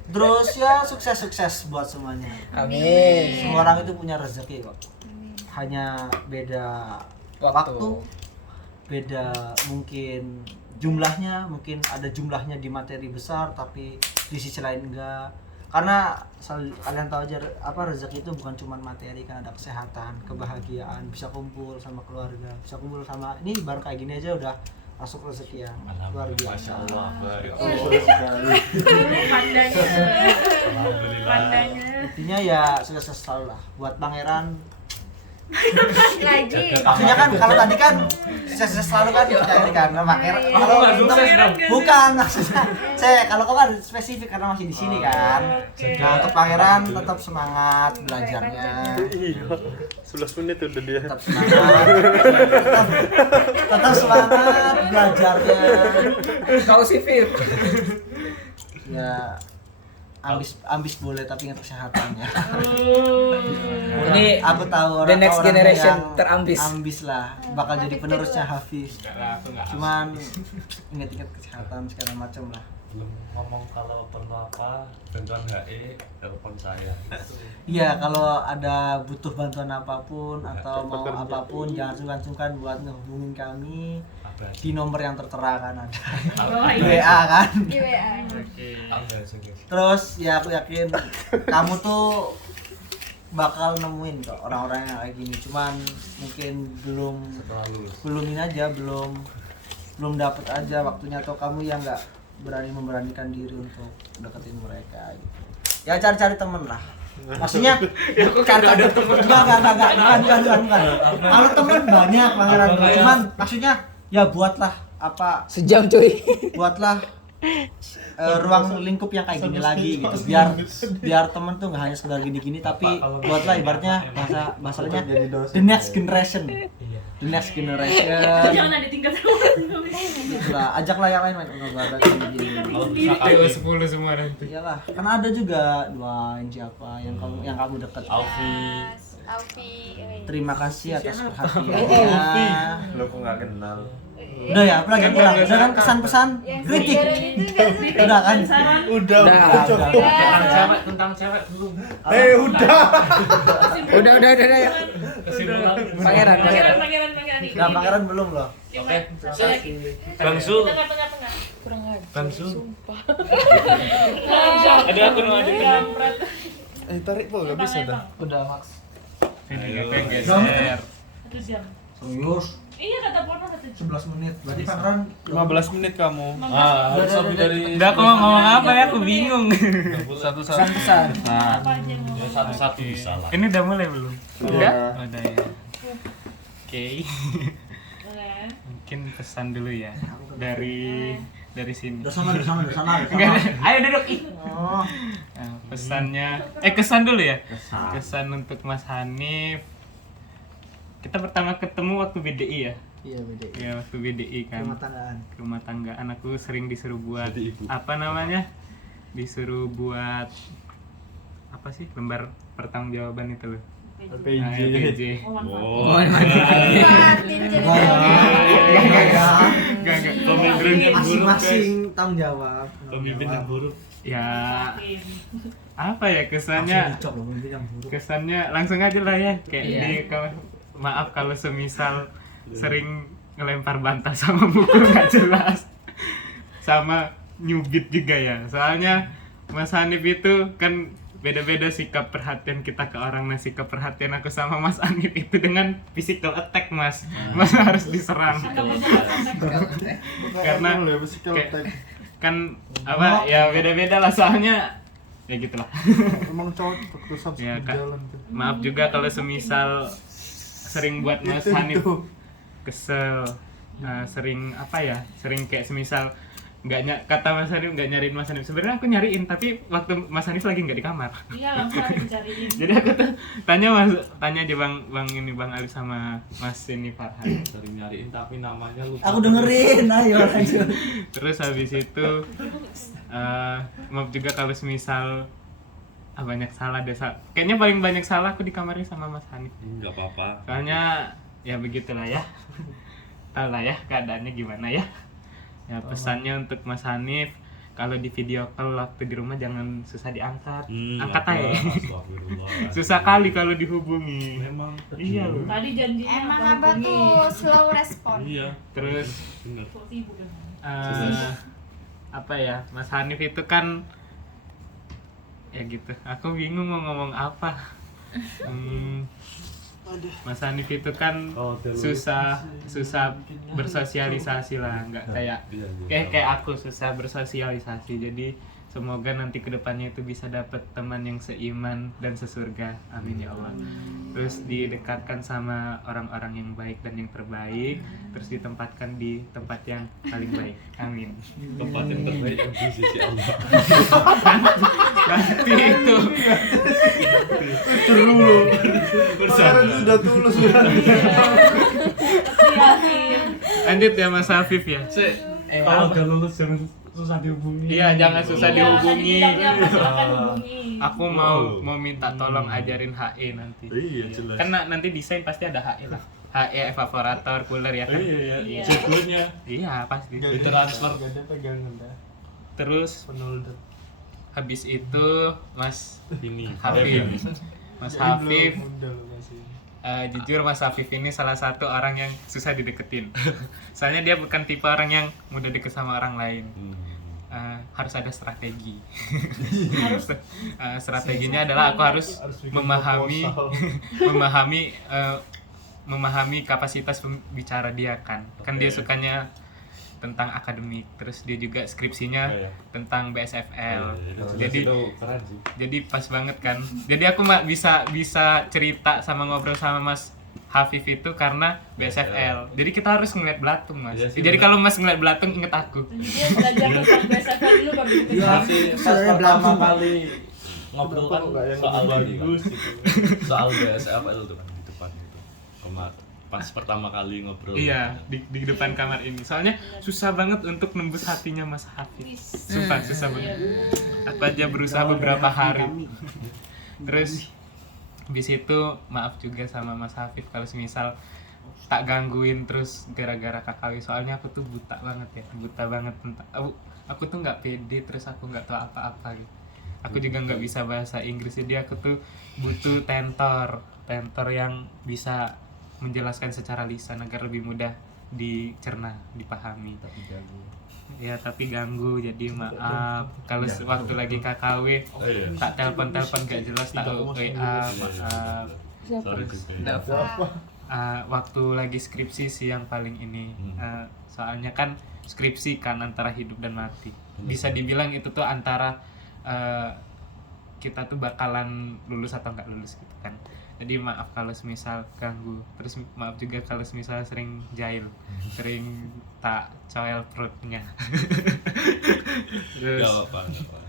Terus ya sukses buat semuanya. Amin. Semua orang itu punya rezeki kok. Hanya beda waktu, beda mungkin jumlahnya, mungkin ada jumlahnya di materi besar tapi di sisi lain enggak. Karena kalian tahu aja apa rezeki itu bukan cuma materi kan, ada kesehatan, kebahagiaan, bisa kumpul sama keluarga, bisa kumpul sama ini bareng kayak gini aja udah masuk rezeki yang luar biasa. Intinya ya sukses selalu lah buat Pangeran. Lagi. Maksudnya kan kalau tadi kan sukses selalu kan ini kan Pangeran. Kalau bukan maksudnya saya kalau kau kan spesifik karena masih di sini kan. Nah, untuk Pangeran tetap semangat belajarnya. Iya. 11 menit udah dia. Tetap semangat. Tetap semangat belajarnya. Kau sih Fir. Ya ambis boleh tapi ingat kesehatannya. Ini Aku tahu the next orang generation yang terambis. ambis lah, bakal jadi penerusnya Hafiz. Cuman ingat-ingat kesehatan segala macam lah. Belum ngomong kalau perlu apa, bantuan HE, telepon saya. Iya, kalau ada butuh bantuan apapun atau mau apapun jangan sungkan-sungkan buat ngehubungin kami di nomor yang tertera kan ada. Di WA kan. Di WA. Terus ya aku yakin kamu tuh bakal nemuin kok orang-orang yang kayak gini. Cuman mungkin belum ini aja, belum dapet aja waktunya atau kamu yang nggak memberanikan diri untuk deketin mereka gitu. Ya cari-cari temen lah. Maksudnya cari temen bukan. Kalau temen banyak Pangeran, cuman maksudnya ya buatlah apa Sejam cuy. buatlah ruang lingkup yang kayak gini lagi gitu biar temen tuh nggak hanya sekedar gini-gini tapi buatlah ibaratnya bahasanya the next generation. Jangan ada tingkat Itulah, ajaklah yang lain main Uno gini. Teo 10 semua nanti. Iyalah, karena ada juga doain siapa yang kamu deket. Alfi. Terima kasih atas perhatiannya. Lo kok nggak kenal? Udah ya, apalagi pulang. Udah kan pesan-pesan kritik. Udah kan? Udah. Tentang cewek belum. Udah. Udah ya. Kesimpulan. Pangeran. Nah, Pangeran belum loh. Oke. Bang Sul. Bang Sul. Ada akun wajib tengah. Tarik po, gak bisa dah. Udah Max. Ini apa yang geser? 1 jam. Serius? Iya kata Porno 1 jam. 11 menit. Berarti Pangeran 15 menit kamu. Harus lebih dari. Udah aku mau ngomong apa ya? Aku bingung. pesan-pesan. Apa aja yang mau. Ya satu-satu bisa lah. Ini udah mulai belum? Udah. Udah ya. Oke. Boleh. Mungkin pesan dulu ya dari sini. Udah sana. Enggak ada. Ayo duduk. Oh. Nah, pesannya kesan dulu ya. Kesan untuk Mas Hanif. Kita pertama ketemu waktu BDI ya. Iya, beda. Ya waktu BDI kan. Rumah tanggaan aku sering disuruh buat apa namanya? Disuruh buat apa sih? Lembar pertanggungjawaban itu loh. LPG. Oh, manfaat. Oh, Martin jadi Enggak. pemimpin yang buruk, guys. Masing-masing tanggung jawab. Pemimpin yang buruk. Ya Yakin. apa ya kesannya? Langsung dicop loh pemimpin yang buruk. Kesannya langsung aja lah ya kayak Iya. maaf kalau semisal sering ngelempar bantal sama mukul nggak jelas sama nyubit juga ya, soalnya Mas Hanif itu kan beda-beda sikap perhatian kita ke orang. Nah, sikap perhatian aku sama Mas Hanif itu dengan physical attack, Mas harus diserang karena kayak, kan apa ya beda-beda lah soalnya ya gitulah. Emang cocok terus habis Ya, Kak. jalan tuh. Maaf juga kalau semisal sering buat Mas Hanif kesel. Sering apa ya, sering kayak semisal kata Mas Hanif nggak nyariin Mas Hanif. Sebenarnya aku nyariin tapi waktu Mas Hanif lagi nggak di kamar. Iya, langsung ada dicariin. Jadi aku tuh tanya aja bang Ali sama Mas ini Farhan. Sering nyariin tapi namanya lupa. Aku dengerin, ayo lanjut. Terus habis itu maaf juga kalau semisal banyak salah desa. Kayaknya paling banyak salah aku di kamarnya sama Mas Hanif. Enggak apa-apa. Soalnya ya begitulah ya. Tahu lah ya keadaannya gimana ya. Ya pesannya untuk Mas Hanif, kalau di video call waktu di rumah jangan susah diangkat. Angkat aja. Susah kali kalau dihubungi. Memang. Iya loh. Tadi janjinya emang apa abah hubungi. tuh slow respon. Iya. Terus Bener. Kok sibuk ya? apa ya, Mas Hanif itu kan ya gitu. Aku bingung mau ngomong apa. Mas Hanif itu kan susah bersosialisasi lah, nggak kayak aku susah bersosialisasi. Jadi semoga nanti kedepannya itu bisa dapat teman yang seiman dan sesurga, amin ya Allah. Terus didekatkan sama orang-orang yang baik dan yang terbaik, terus ditempatkan di tempat yang paling baik, amin. Tempat yang terbaik yang di sisi Allah. Nanti itu Sekarang sudah tulus sudah. Yakin. lanjut ya Mas Hafif ya. Kalau udah lulus jangan susah dihubungi. Iya, jangan susah Iya, dihubungi. tadi bilangnya masyarakat hubungi. Aku mau minta tolong ajarin HE nanti. Iya, jelas. Kan nanti desain pasti ada HE lah. HE evaporator, cooler ya kan? Iya. Iya. Cikutnya Iya, pasti. ditransfer. Gak ada pegangan dah. Terus Penolder. habis itu Mas Ini. Hafif. Mas Hafif, Udah lo masih. jujur Mas Hafif ini salah satu orang yang susah dideketin. Soalnya dia bukan tipe orang yang mudah deket sama orang lain. Harus ada strategi. Strateginya adalah aku harus bikin memahami proposal. memahami kapasitas pembicara dia kan dia sukanya tentang akademik, terus dia juga skripsinya tentang BSFL. Jadi keren sih. jadi pas banget kan. Jadi aku bisa cerita sama ngobrol sama Mas Hafif itu karena BSFL. Jadi kita harus ngeliat belatung, Mas. Iya sih, Jadi bener. kalau Mas ngeliat belatung inget aku. Dia belajar tentang BSFL dulu baru gitu. Iya. Tapi pas pertama kali ngobrol kan soal ini kan. Soal BSFL tuh kan di depan itu. Pas pertama kali ngobrol. Iya, di depan kamar ini. Soalnya susah banget untuk nembus hatinya Mas Hafif. Sumpah susah banget. Aku aja berusaha beberapa hari. Terus habis itu maaf juga sama Mas Hafif kalau semisal tak gangguin terus gara-gara KKW. Soalnya aku tuh buta banget tentang aku tuh nggak pede, terus aku nggak tahu apa-apa gitu. Aku juga nggak bisa bahasa Inggris, jadi aku tuh butuh tentor yang bisa menjelaskan secara lisan agar lebih mudah dicerna, dipahami. Ya tapi ganggu, jadi maaf kalau waktu lagi KKW tak telepon gak jelas, tak WA, maaf. Sorry juga. Waktu lagi skripsi sih yang paling ini. Soalnya kan skripsi kan antara hidup dan mati. Bisa dibilang itu tuh antara kita tuh bakalan lulus atau nggak lulus gitu kan. Jadi maaf kalau semisal ganggu. Terus maaf juga kalau semisal sering jahil, sering tak coel perutnya. Terus Gak apa-apa,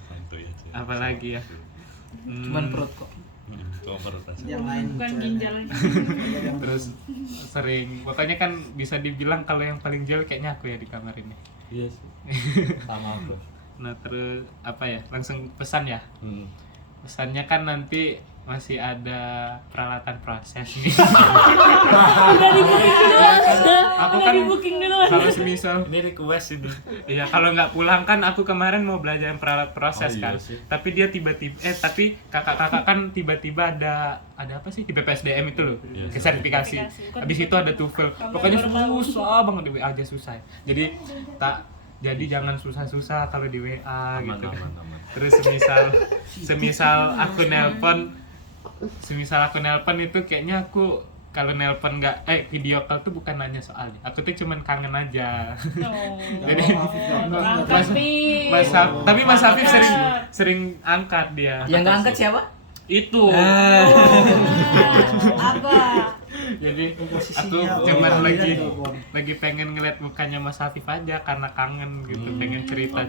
santuy aja. apa lagi ya? Cuman perut kok. Cuma perut aja. Yang lain Bukan cuek. ginjal. Terus sering, pokoknya kan bisa dibilang kalau yang paling jahil kayaknya aku ya di kamar ini. Iya sih. Sama aku. Nah terus apa ya? Langsung pesan ya. Pesannya kan nanti masih ada peralatan proses nih. Aku kan kalau semisal Ini request ini. iya kalau nggak pulang kan aku kemarin mau belajar peralatan proses Oh, iya kan. sih. Tapi dia tiba-tiba tapi kakak-kakak kan tiba-tiba ada apa sih di BPSDM itu loh. Iya, Ke sertifikasi. Habis itu ada TOEFL. Pokoknya susah banget di WA aja susah. Jadi jangan susah-susah kalau di WA Aman, gitu. aman. Terus semisal aku nelpon itu kayaknya aku kalau nelpon video call tuh bukan nanya soalnya, aku tuh cuman kangen aja. Jadi tapi Mas Hafif sering angkat dia. Yang nggak angkat siapa? Itu. Abah. Jadi aku cuman lagi pengen ngeliat mukanya Mas Hafif aja karena kangen gitu, pengen cerita,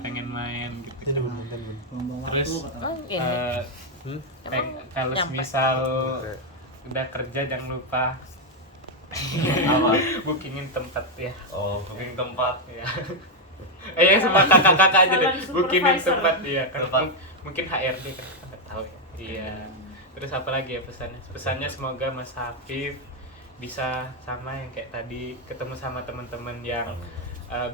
pengen main gitu. Terus kalau misal udah kerja jangan lupa bookingin tempat ya. Oh, booking tempat. Ya. Sama kakak-kakak aja deh, bookingin tempat ya. Tempat. Mungkin HRD kan nggak tahu ya. Iya. Terus apa lagi ya pesannya? Pesannya semoga Mas Hafif bisa sama yang kayak tadi, ketemu sama teman-teman yang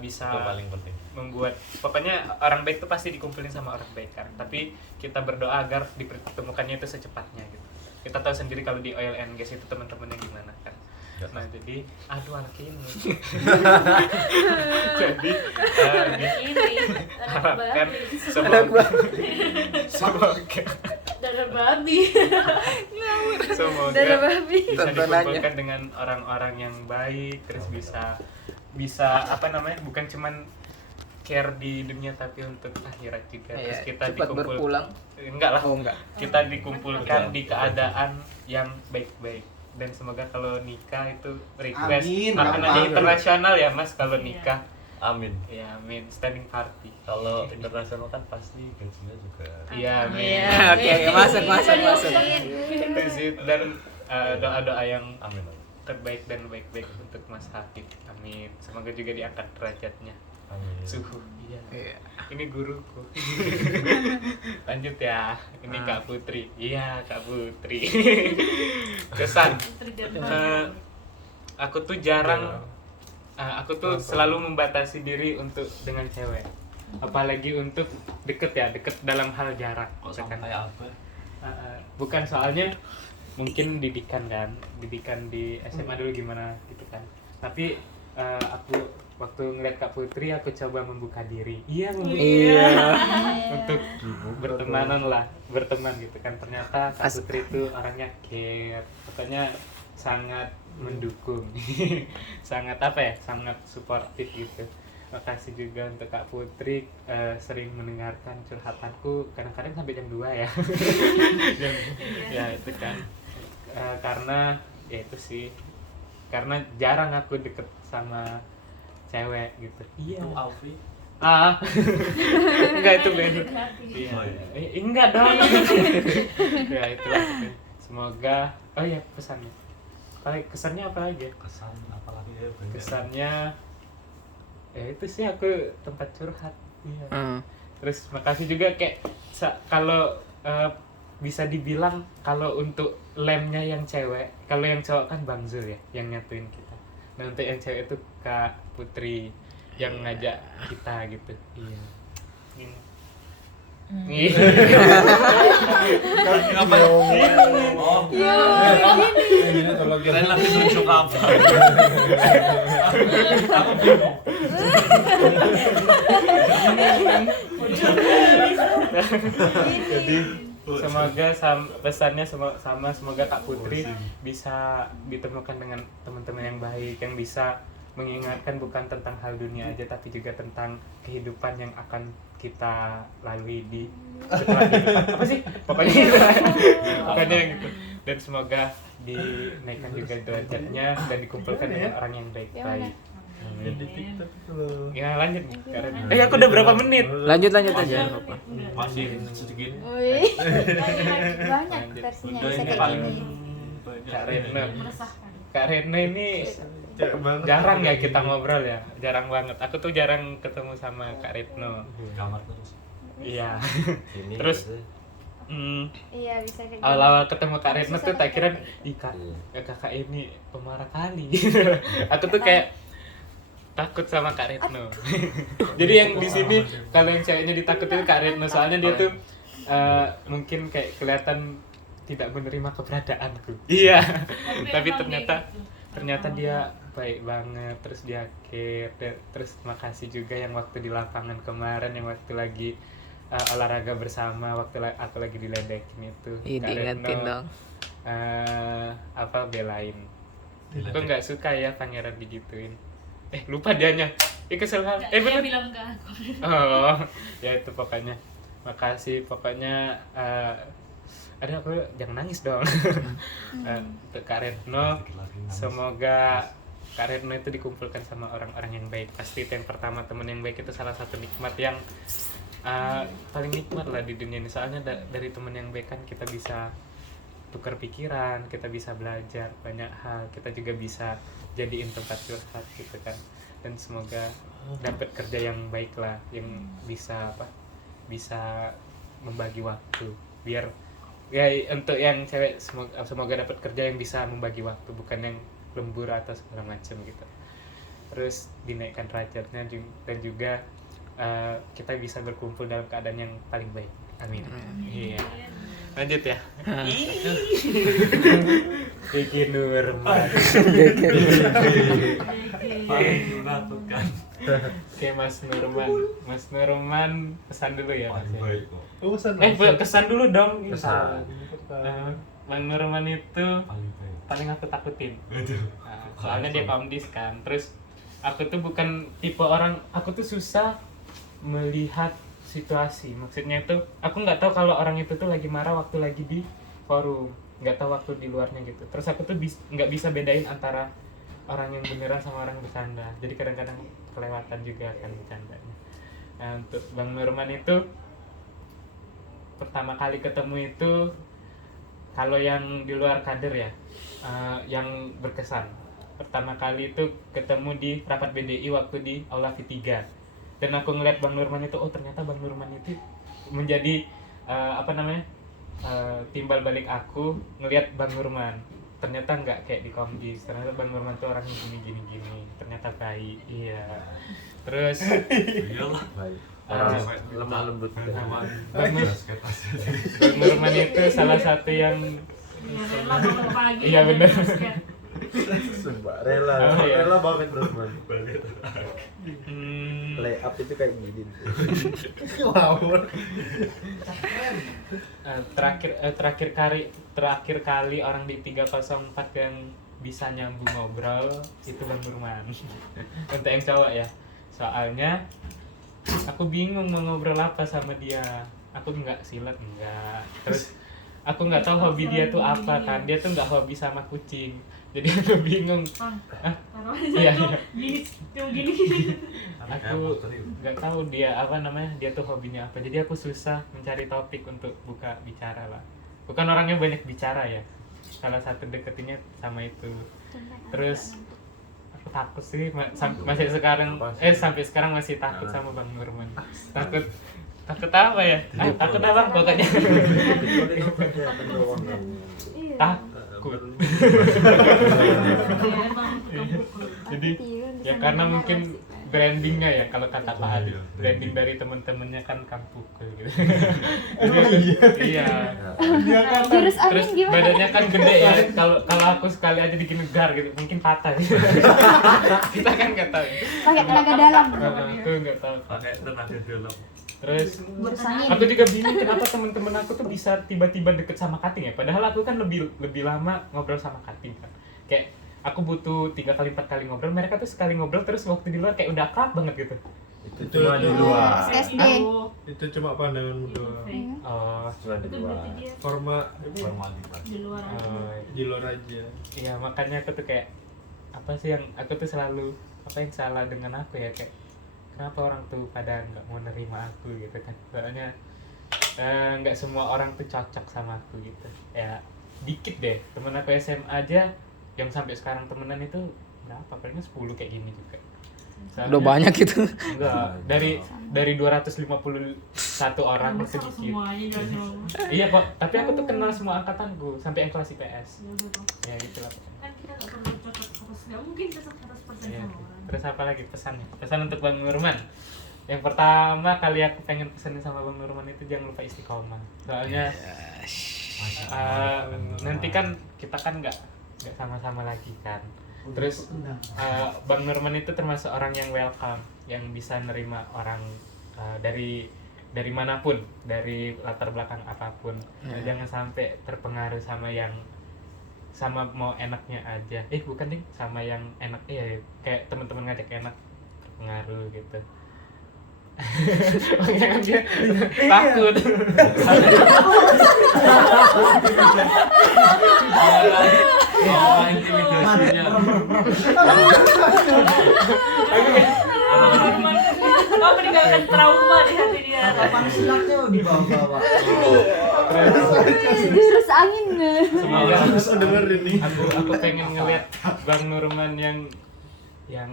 bisa Itu paling penting. membuat, pokoknya orang baik itu pasti dikumpulin sama orang baik kan. Tapi kita berdoa agar dipertemukannya itu secepatnya gitu. Kita tahu sendiri kalau di oil and gas itu teman-temannya gimana kan. Nah jadi laki ini. Jadi harapkan semoga darah babi. semoga bisa dikumpulkan dengan orang-orang yang baik, terus bisa apa namanya, bukan cuman care di dunia tapi untuk akhirat juga. Terus kita cepat berpulang. Enggak lah. Oh, enggak. Kita dikumpulkan di keadaan yang baik-baik. Dan semoga kalau nikah itu request Amin, akan ada amin. internasional ya Mas kalau nikah. Amin. Ya amin, standing party. Kalau internasional kan pasti gajinya juga. Iya amin. Oke, masuk. Itu sih, dan doa-doa yang Amin. terbaik dan baik-baik untuk Mas Hafif. Amin. Semoga juga diangkat derajatnya. Amin. Suhu. Iya. Ini guruku. Lanjut ya. Ini Kak Putri. Iya, Kak Putri. Kesan. Aku tuh jarang aku tuh selalu membatasi diri untuk dengan cewek. Apalagi untuk deket dalam hal jarak. Kok sampai apa? Bukan soalnya mungkin didikan di SMA dulu gimana gitu kan. Tapi aku waktu ngeliat Kak Putri aku coba membuka diri. Untuk berteman gitu kan. Ternyata Kak Putri itu orangnya care, katanya sangat mendukung. sangat suportif gitu. Makasih juga untuk Kak Putri sering mendengarkan curhatanku kadang-kadang sampai jam 2 ya. Ya itu kan karena ya itu sih, karena jarang aku deket sama cewek gitu. Iya. Itu Alfi. Enggak, itu Ben. Iya. Enggak dong. Ya itulah. Semoga pesannya. Kesannya apa lagi ya? Kesan apa lagi ya? Banyak. Kesannya itu sih aku tempat curhat. Iya. Terus makasih juga kayak kalau bisa dibilang kalau untuk lemnya yang cewek, kalau yang cowok kan Bang Zul ya yang nyatuin kita. Nah untuk yang cewek itu Kak Putri yang ngajak kita gitu. Iya. Ini. Apa? Kalian lagi nunjuk apa? Aku bingung. Jadi semoga pesannya semoga Kak Putri bisa ditemukan dengan teman-teman yang baik, yang bisa mengingatkan bukan tentang hal dunia aja tapi juga tentang kehidupan yang akan kita lalui di setelah kehidupan. Apa sih? Pokoknya gitu. Dan semoga dinaikkan juga derajatnya dan dikumpulkan dengan orang yang baik-baik. Ya lanjut nih. Aku udah berapa menit? Lanjut aja. Masih sedikit. Banyak versinya Udah bisa ini kayak paling gini. Kak Rena ini jarang ya kita ngobrol ya, jarang banget. Aku tuh jarang ketemu sama Kak Retno. Kamar terus. Iya. Ini Terus Iya bisa kayak gitu. awal-awal ketemu Kak Retno Susah tuh tak kira kayak ih kak, Iya. kakak ini pemarah kali. Aku tuh kayak takut sama Kak Retno. Jadi yang di sini kalau yang ceweknya ditakutin Kak Retno, soalnya dia tuh mungkin kayak kelihatan tidak menerima keberadaanku. Iya. Tapi emang ternyata kayak gitu. ternyata dia baik banget, terus dia care, terus makasih juga yang waktu di lapangan kemarin, yang waktu lagi olahraga bersama, waktu aku lagi diledekin itu. Ih, Kak diingetin Retno, dong. belain. Aku nggak suka ya pangeran digituin. Lupa dianya. Kesel kan? Dia Bener. bilang ke aku. Oh, ya itu pokoknya. Makasih pokoknya. Ada aku jangan nangis dong. Untuk Kak Retno, semoga Kak Retno itu dikumpulkan sama orang-orang yang baik. Pasti itu yang pertama, teman yang baik itu salah satu nikmat yang paling nikmat lah di dunia ini. Soalnya dari teman yang baik kan kita bisa tukar pikiran, kita bisa belajar banyak hal, kita juga bisa jadiin tempat curhat gitu kan. Dan semoga dapat kerja yang baik lah, yang bisa bisa membagi waktu, biar ya untuk yang cewek semoga dapat kerja yang bisa membagi waktu, bukan yang lembur atau segala macam gitu. Terus dinaikkan derajatnya dan juga kita bisa berkumpul dalam keadaan yang paling baik. Amin. Iya. Lanjut ya. Gigi Nurman. paling menakutkan. Oke Mas Nurman pesan dulu ya Mas. Paling baik kok. Kesan dulu dong. Kesan. Bang Nurman itu Paling baik. paling aku takutin. Aduh. Soalnya dia komdis kan. Terus aku tuh bukan tipe orang, aku tuh susah melihat situasi. Maksudnya itu aku nggak tahu kalau orang itu tuh lagi marah waktu lagi di forum, nggak tahu waktu di luarnya gitu. Terus aku tuh nggak bisa bedain antara orang yang beneran sama orang bercanda. Jadi kadang-kadang kelewatan juga kan bercandanya. Nah, untuk Bang Nurman itu pertama kali ketemu itu, kalau yang di luar kader ya, yang berkesan pertama kali itu ketemu di rapat BDI waktu di Aula V3. Dan aku ngeliat Bang Nurman itu, oh ternyata Bang Nurman itu menjadi timbal balik aku ngelihat Bang Nurman. Ternyata nggak kayak di Komdis, ternyata Bang Nurman tuh orangnya gini, ternyata baik. Iya. Terus Iyalah. Baik. Ah, Lemah lembut. Bang Nurman itu salah satu yang Ya, rela bangun pagi. Iya, bener. basket. Sumpah rela. Oh, iya. Rela banget Nurman. hmm, Play up itu kayak gini. terakhir kali orang di 304 yang bisa nyambung ngobrol itu Bang Nurman. Untuk yang cowok ya, soalnya aku bingung mau ngobrol apa sama dia. Aku nggak silat, enggak. Terus aku nggak tahu hobi dia tuh apa kan. Dia tuh nggak hobi sama kucing, jadi aku bingung. Bang, Hah? taruh Iya, aja tuh. iya. Gini. Aku nggak tahu dia dia tuh hobinya apa. Jadi aku susah mencari topik untuk buka bicara lah. Bukan orangnya banyak bicara ya, salah satu deketinnya sama itu. Terus aku takut sih masih sekarang sampai sekarang masih takut sama Bang Nurman. Takut apa ya? Takut apa pokoknya. Takut. Jadi ya karena mungkin brandingnya ya, kalau kata Pak Adi, branding dari temen-temennya kan kampukul gitu. Iya. Jurus Terus angin gimana? badannya kan gede ya. Kalau aku sekali aja bikin negar gitu, mungkin patah. Kita kan nggak tahu. Pakai tenaga dalam. Aku nggak tahu. Pakai tenaga dalam. Terus Jurus angin. aku juga bingung kenapa temen-temen aku tuh bisa tiba-tiba deket sama Kating ya. Padahal aku kan lebih lama ngobrol sama Kating kan. Kayak aku butuh 3 kali 4 kali ngobrol, mereka tuh sekali ngobrol terus waktu di luar kayak udah akrab banget gitu. Itu cuma di luar. SD. Itu cuma pandanganmu doang. Oh, Cuma di Itu luar. berarti dia Formalitas. di luar aja. Di luar aja. Iya, makanya aku tuh kayak apa sih yang aku tuh selalu apa yang salah dengan aku ya, kayak kenapa orang tuh pada nggak mau nerima aku gitu kan. Soalnya nggak semua orang tuh cocok sama aku gitu ya. Dikit deh temen aku SMA aja yang sampai sekarang temenan itu berapa, palingnya 10 kayak gini juga. Udah Soalnya- banyak itu. Enggak, dari 251 orang Besar sedikit. semuanya jangan ngomong. Iya kok, tapi aku tuh kenal semua angkatanku sampai yang kelas IPS. Ya udah dong. Ya gitu lah. Kan kita nggak perlu cocok harus, nggak mungkin cocok 100% Iya. sama orang. Terus apa lagi pesannya? Pesan untuk Bang Nurman. Yang pertama kali aku pengen pesanin sama Bang Nurman itu jangan lupa istiqomah. Soalnya nanti kan kita kan nggak sama-sama lagi kan. Terus Bang Nurman itu termasuk orang yang welcome, yang bisa nerima orang dari manapun, dari latar belakang apapun. Jangan sampai terpengaruh sama mau enaknya aja. Bukan deh, sama yang enak kayak teman-teman ngajak enak terpengaruh gitu. Jangan dia takut. Intimidasinya. Kau meninggalkan trauma di hati dia. Kapan silaknya dibawa-bawa? Terus angin Semoga Harus dengerin nih. aku pengen ngeliat Bang Nurman yang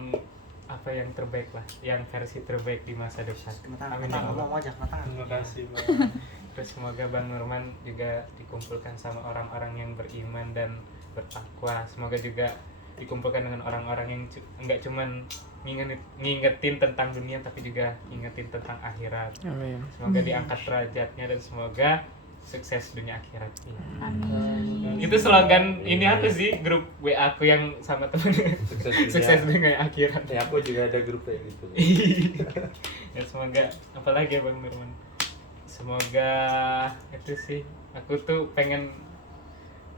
apa yang terbaik lah, yang versi terbaik di masa depan. Amin ya Allah. Terima kasih, Bang. Terus semoga Bang Nurman juga dikumpulkan sama orang-orang yang beriman dan bertakwa. Semoga juga dikumpulkan dengan orang-orang yang enggak cuman ngingetin tentang dunia tapi juga ngingetin tentang akhirat. Amin. Semoga diangkat derajatnya dan semoga sukses dunia akhirat. Amin. Itu slogan ini apa sih grup WA aku yang sama temennya sukses dunia akhirat. Ya aku juga ada grup kayak gitu. Ya semoga apalagi ya Bang Nurman. Semoga itu sih aku tuh pengen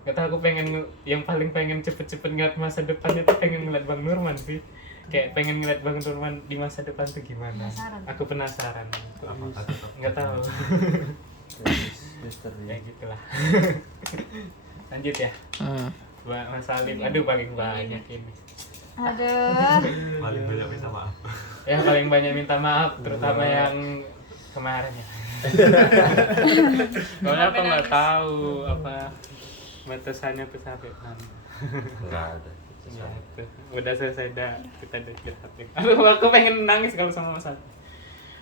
aku pengen yang paling pengen cepet-cepet ngeliat masa depannya tuh pengen ngeliat Bang Nurman sih. Kayak pengen ngeliat Bang Nurman di masa depan tuh gimana. Penasaran. Aku penasaran. Apakah tetap Nggak tahu. Misteri. Ya gitulah. Lanjut ya. Hmm. Mas Salim, aduh paling banyak ini. Aduh. paling banyak minta maaf? Yang paling banyak minta maaf, terutama yang kemarin ya. Soalnya aku nggak tahu apa batasannya tuh sampai mana. Enggak ada. Ya, itu. Udah selesai dah, kita udah curhatin. Aku pengen nangis kalau sama Mas Salim.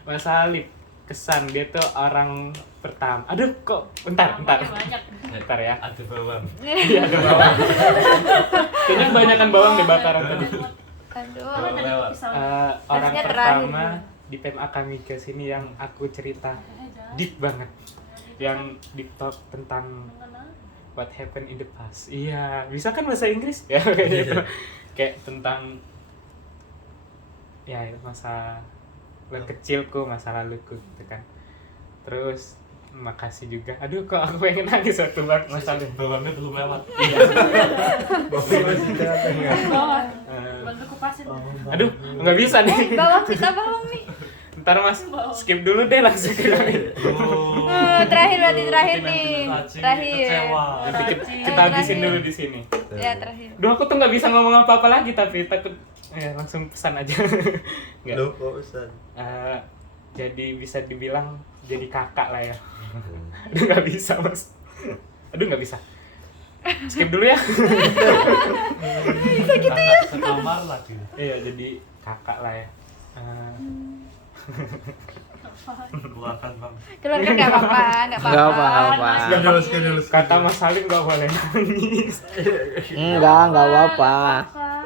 Mas Salim, kesan dia tuh orang pertama. Aduh kok, bentar. Banyak. Bentar ya. Ada bawang. Iya ada bawang. Kayaknya kebanyakan bawang dibakaran tadi. Aduh. Apa tadi Lewat. pisau? Orang Biasanya pertama terakhir. di PMA kami ke sini yang aku cerita deep banget, yang deep talk tentang what happened in the past. Iya, bisa kan bahasa Inggris? Ya kayak gitu. Kayak tentang ya masa kecilku, masa laluku gitu kan. Terus makasih juga. Aduh kok aku pengen nangis waktu Mas Salim. Bawangnya belum lewat. Bawah. Bantu kupasin. Aduh, nggak bisa nih. Bawang kita bawang nih. Ntar Mas skip dulu deh langsung ke Terakhir berarti terakhir nih. Haji Terakhir. kecewa. Nanti kita habisin dulu di sini. Ya terakhir. Duh aku tuh nggak bisa ngomong apa-apa lagi tapi takut langsung pesan aja. Nggak. Loh, kok Ustaz? Jadi bisa dibilang jadi kakak lah ya. Aduh nggak bisa Mas. Aduh nggak bisa. Skip dulu ya. Bisa gitu ya. Sekamar lagi. Iya jadi kakak lah ya. Keluarkan Bang. Keluarga nggak apa-apa, nggak Nggak apa-apa. apa-apa. Kata Mas Salim nggak boleh nangis. Enggak apa-apa.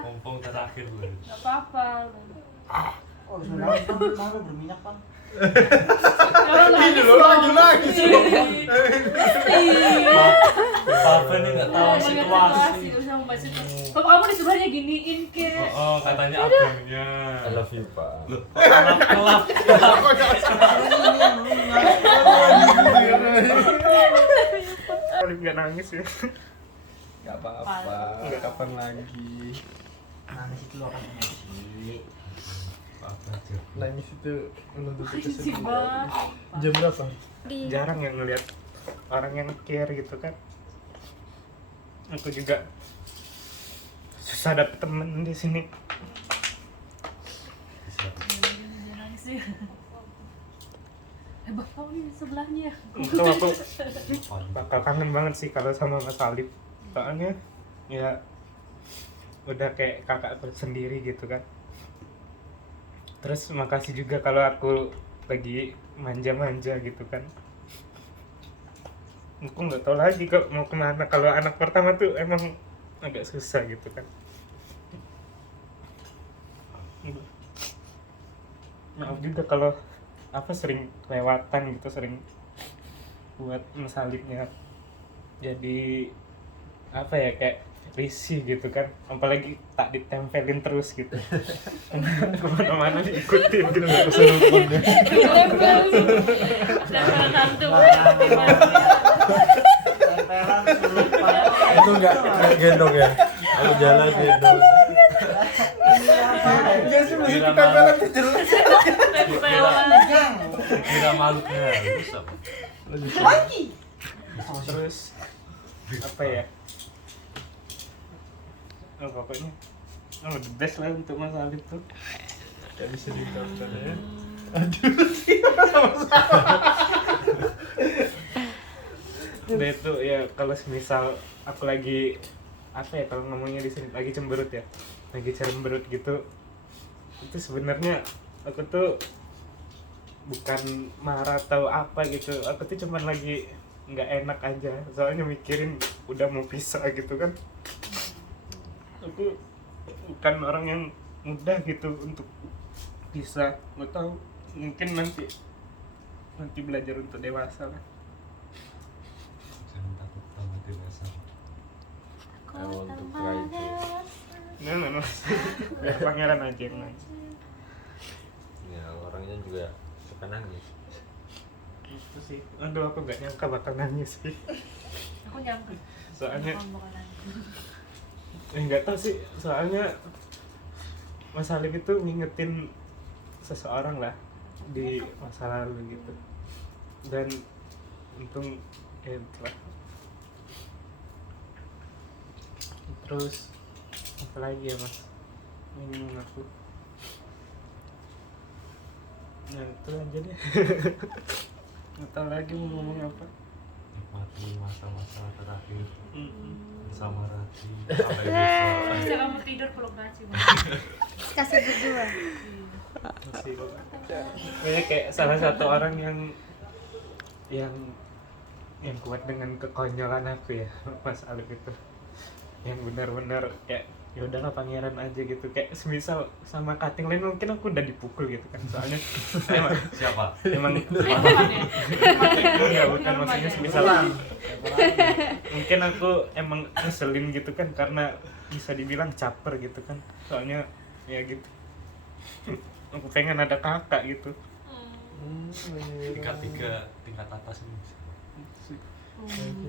Mumpung terakhir loh. Nggak apa-apa. Oh, sebenarnya malu berminyak, Bang. Ini loh lagi. Papa nih nggak tahu situasi. Kalau kamu di sebelahnya giniin ke. Oh, katanya abangnya. I love you, Pak. Loh, kelap. Salim nggak nangis ya. Gak apa-apa. Udah kapan lagi? Nangis itu akan emosi. Nangis itu menuntut Si kesedihan. Bang. Jam berapa? Jarang yang ngeliat orang yang care gitu kan. Aku juga susah dapet temen di sini. Nangis ya. Bapak nih sebelahnya. Itu aku bakal kangen banget sih kalau sama Mas Salim. Soalnya ya udah kayak kakak sendiri gitu kan. Terus makasih juga kalau aku lagi manja-manja gitu kan. Aku nggak tahu lagi kok mau kemana. Kalau anak pertama tuh emang agak susah gitu kan. Maaf juga kalau apa sering kelewatan gitu, sering buat mesalibnya jadi apa ya, kayak risih gitu kan, apalagi tak ditempelin terus gitu. Kemana-mana diikutin gitu, nggak kesurupan. Dan hantu. Tempelan serupa. Itu nggak gendong ya? Kalau jalan gendong. Enggak sih, masih ketempelan jelas. Kira makhluknya bisa. Terus apa ya, pokoknya the best lah untuk Mas Alif tuh. Gak bisa diungkapkan ya. Udah itu ya, kalau semisal aku lagi apa ya, kalau ngomongnya di sini lagi cemberut ya, lagi cemberut gitu, itu sebenarnya aku tuh bukan marah atau apa gitu, aku tuh cuman lagi nggak enak aja, soalnya mikirin udah mau pisah gitu kan. Aku bukan orang yang mudah gitu untuk bisa, nggak tahu, mungkin nanti belajar untuk dewasa lah. Jangan takut sama dewasa. I want to cry too. Nah, biar pangeran aja yang nangis. Ya orangnya juga suka nangis. Itu sih, aduh aku nggak nyangka bakal nangis sih. Aku nyangka. Soalnya Kamu bakal nangis. nggak tahu sih, soalnya Mas Alif itu ngingetin seseorang lah di masa lalu gitu, dan untung ya itulah. Terus apa lagi ya Mas, ini aku nah itu aja deh. Nggak tahu lagi mau ngomong apa. Nikmati masa-masa terakhir bersama Rati Bisa sampai kamu tidur peluk Naci. Kasih berdua. Masih kayaknya kayak salah satu orang yang kuat dengan kekonyolan aku ya, Mas Alif itu, yang benar-benar kayak ya udahlah pangeran aja gitu, kayak semisal sama cutting lain mungkin aku udah dipukul gitu kan, soalnya emang ya bukan maksudnya semisal mungkin aku emang ngeselin gitu kan, karena bisa dibilang caper gitu kan, soalnya ya gitu. Aku pengen ada kakak gitu. tingkat atas ini.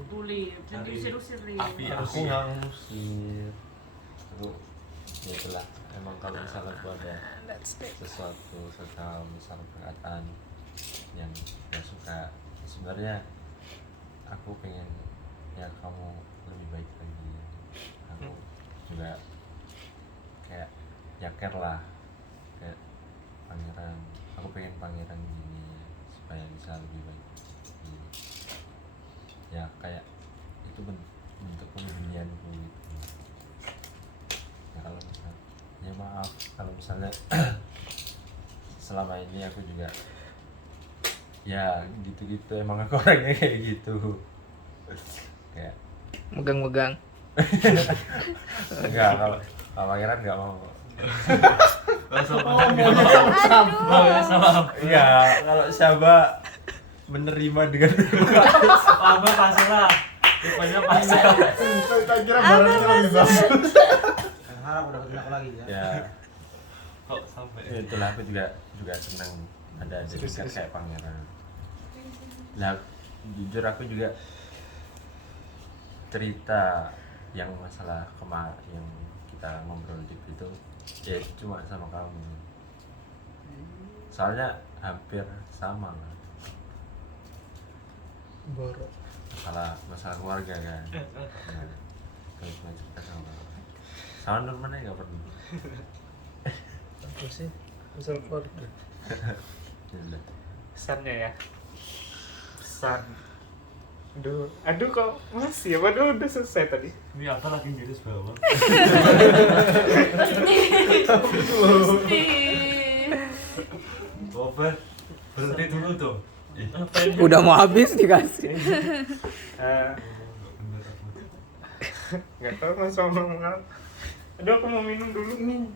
Boleh, nanti usir-usir nih. Api Aku nggak ngusir. Aku ya itulah, emang kalau misalnya aku ada sesuatu sekal misalnya perkataan yang gak suka, sebenarnya aku pengen ya kamu lebih baik lagi. Aku juga kayak ya care lah, kayak pangeran, aku pengen pangeran gini supaya bisa lebih baik lagi. Ya kayak itu bentuk pemberianku gitu. Ya kalau misalnya, ya maaf kalau misalnya selama ini aku juga ya gitu-gitu, emang aku orangnya kayak gitu, kayak Megang-megang. enggak, kalau pangeran nggak mau. Iya, kalau Syaba menerima dengan Apa pasalah? Rupanya pasal. Kita kira barangnya lebih bagus. Harap udah ketemu aku lagi ya. ya Kok sampai ya itulah, aku juga senang ada dekat kayak pangeran. Nah jujur aku juga cerita yang masalah kemarin yang kita ngobrol di itu ya cuma sama kamu, soalnya hampir sama lah, masalah keluarga kan. Nah, kalau cuma cerita sama Nurman aja nggak pernah. Aku sih misal keluarga. Yalah. Pesannya ya, pesan. Aduh kok masih ya, padahal udah selesai tadi. ini apa lagi ngiris bawah? Pasti. dulu dong. Udah mau habis dikasih. Nggak tahu mas mau ngomong apa. Aduh aku mau minum dulu.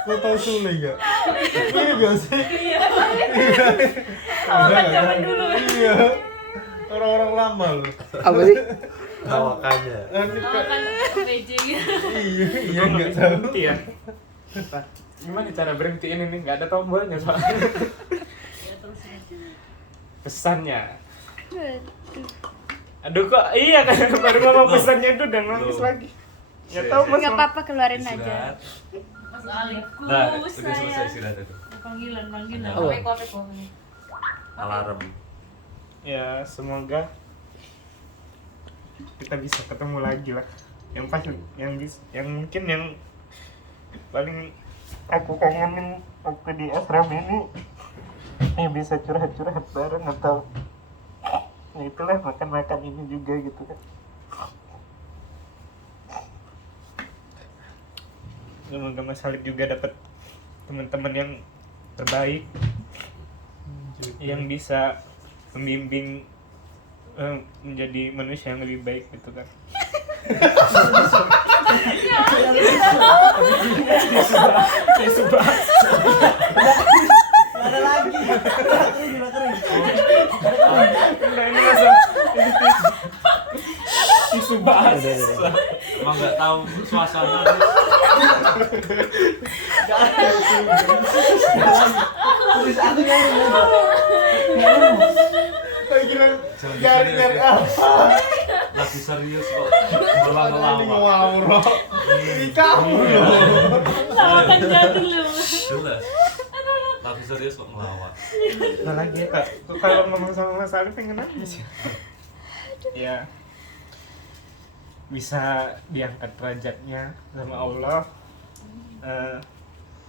Kau tahu Sule nggak? Ini biasa. Kawakan zaman dulu. Iya. Orang-orang lama loh. Apa sih? Tawakannya. Kawakan PJ gitu. Iya nggak tahu. Berhenti ya. Gimana cara berhentiin ini? Nggak ada tombolnya soalnya. Ya terus aja. Pesannya. Aduh kok iya kan baru ngomong pesannya itu udah nangis lagi. Nggak tahu mas. Nggak apa-apa, keluarin aja. Istirahat. Mas Aliku Nah, udah selesai saya. istirahat itu. Panggilan. Oh. Peko. Alarm. Ya semoga kita bisa ketemu lagi lah. Yang pasti yang mungkin yang paling aku kangenin waktu di asrama ini bisa curhat-curhat bareng atau ya itulah makan-makan ini juga gitu kan. Semoga Mas Halid juga dapat teman-teman yang terbaik yang bisa membimbing menjadi manusia yang lebih baik gitu kan. Ada lagi. Nah, ini masa tisu basah. Emang nggak tahu suasana. Terus aku nyari. Nyari apa? Lagi serius kok. Malah Ini ngelawak. ngawur. Ini kamu loh. Kawakan jadul loh. Jelas. Lagi serius kok ngelawak. Nah lagi ya kak, kalau ngomong sama Mas Ali pengen nangis ya. Ya bisa diangkat derajatnya sama Allah.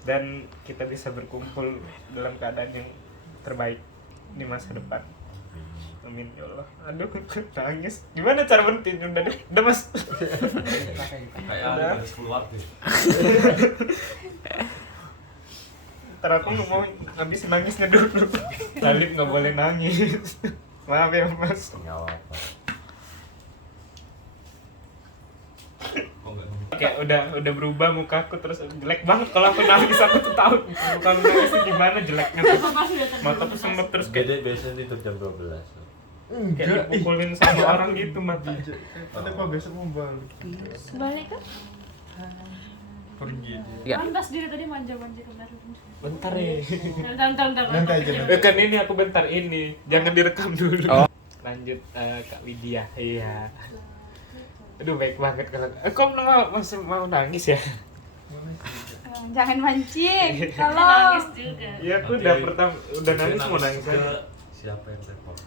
Dan kita bisa berkumpul dalam keadaan yang terbaik di masa depan. Amin ya Allah. Aduh, nangis. Gimana cara berhenti? Udah mas. Kayak harus keluar deh. Ntar aku nggak mau habis nangisnya dulu. Salib nggak boleh nangis. Maaf ya mas. Nggak apa-apa. Kok nggak ngomong? Kayak udah berubah mukaku terus jelek banget kalau aku nangis aku tuh tahu muka aku nangis tuh gimana jeleknya tuh. Mataku sembab terus kayak Gede biasanya tidur jam 12. kayak dipukulin sama orang gitu mata. Tapi kok besok mau balik? Balik kan? Pergi. Kan pas diri tadi manja-manja ke belakang. Bentar ya. Bentar. Nanti aja, nanti. Kan ini aku bentar ini. Jangan direkam dulu. Oh. Lanjut Kak Widya. Iya. Aduh baik banget kalau kok masih mau nangis ya? Jangan mancing. Kalau Kalau nangis juga. Iya aku udah nangis mau nangis ke aja. siapa yang repot?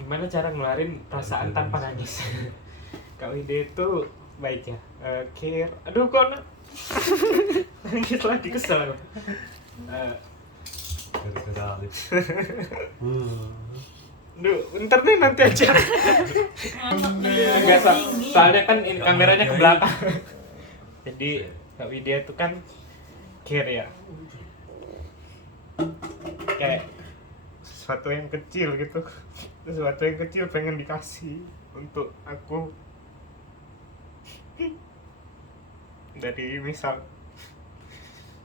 Gimana cara ngeluarin perasaan tanpa nangis? Kak Widya itu baik ya. Care. Aduh kok nangis lagi kesel aku. Gara-gara Alif. Duh, bentar deh nanti aja. Enggak soalnya kan ini kameranya ke belakang. Jadi Kak Widya itu kan care ya. Kayak sesuatu yang kecil gitu. Sesuatu yang kecil pengen dikasih untuk aku. Dari misal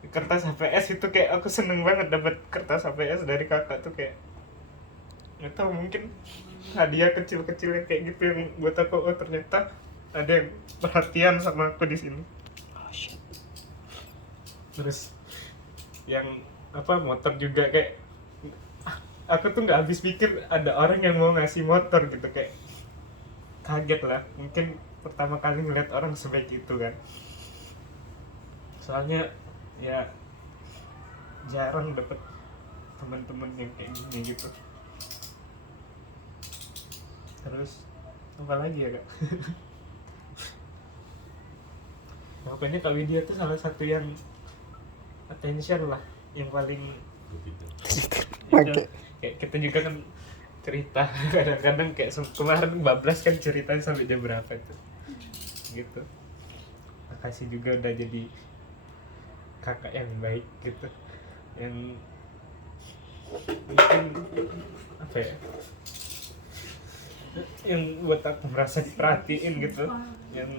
kertas HPS itu kayak aku seneng banget dapat kertas HPS dari kakak tuh kayak nggak tahu mungkin hadiah kecil-kecil yang kayak gitu yang buat aku oh ternyata ada yang perhatian sama aku di sini. Terus yang apa motor juga kayak aku tuh nggak habis pikir ada orang yang mau ngasih motor gitu kayak kaget lah mungkin pertama kali ngeliat orang sebaik itu kan. Soalnya ya jarang dapet teman-teman yang kayak gini gitu. Terus apa lagi ya kak? Pokoknya Kak Widya tuh salah satu yang attention lah, yang paling itu, kayak kita juga kan cerita kadang-kadang kayak kemarin bablas kan ceritanya sampai jam berapa tuh gitu. Makasih juga udah jadi kakak yang baik gitu, yang mungkin apa ya, yang buat aku merasa diperhatiin gitu, yang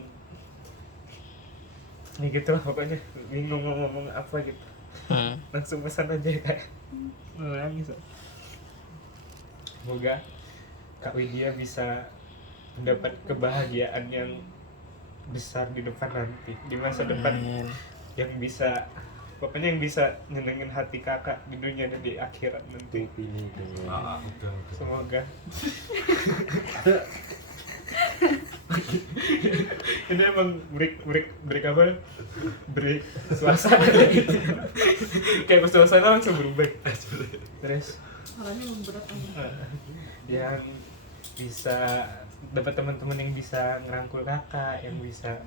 ini gitu lah pokoknya, bingung mau ngomong apa gitu. Langsung pesan aja kayak nangis. Semoga Kak Widya bisa mendapat kebahagiaan yang besar di depan nanti, di masa depan, yang bisa pokoknya yang bisa nyenengin hati kakak di dunia dan di akhirat nanti. Semoga. Ini emang break apa? Break suasana gitu. Kayak suasana langsung berubah. Terus yang bisa dapat teman-teman yang bisa ngerangkul kakak, yang bisa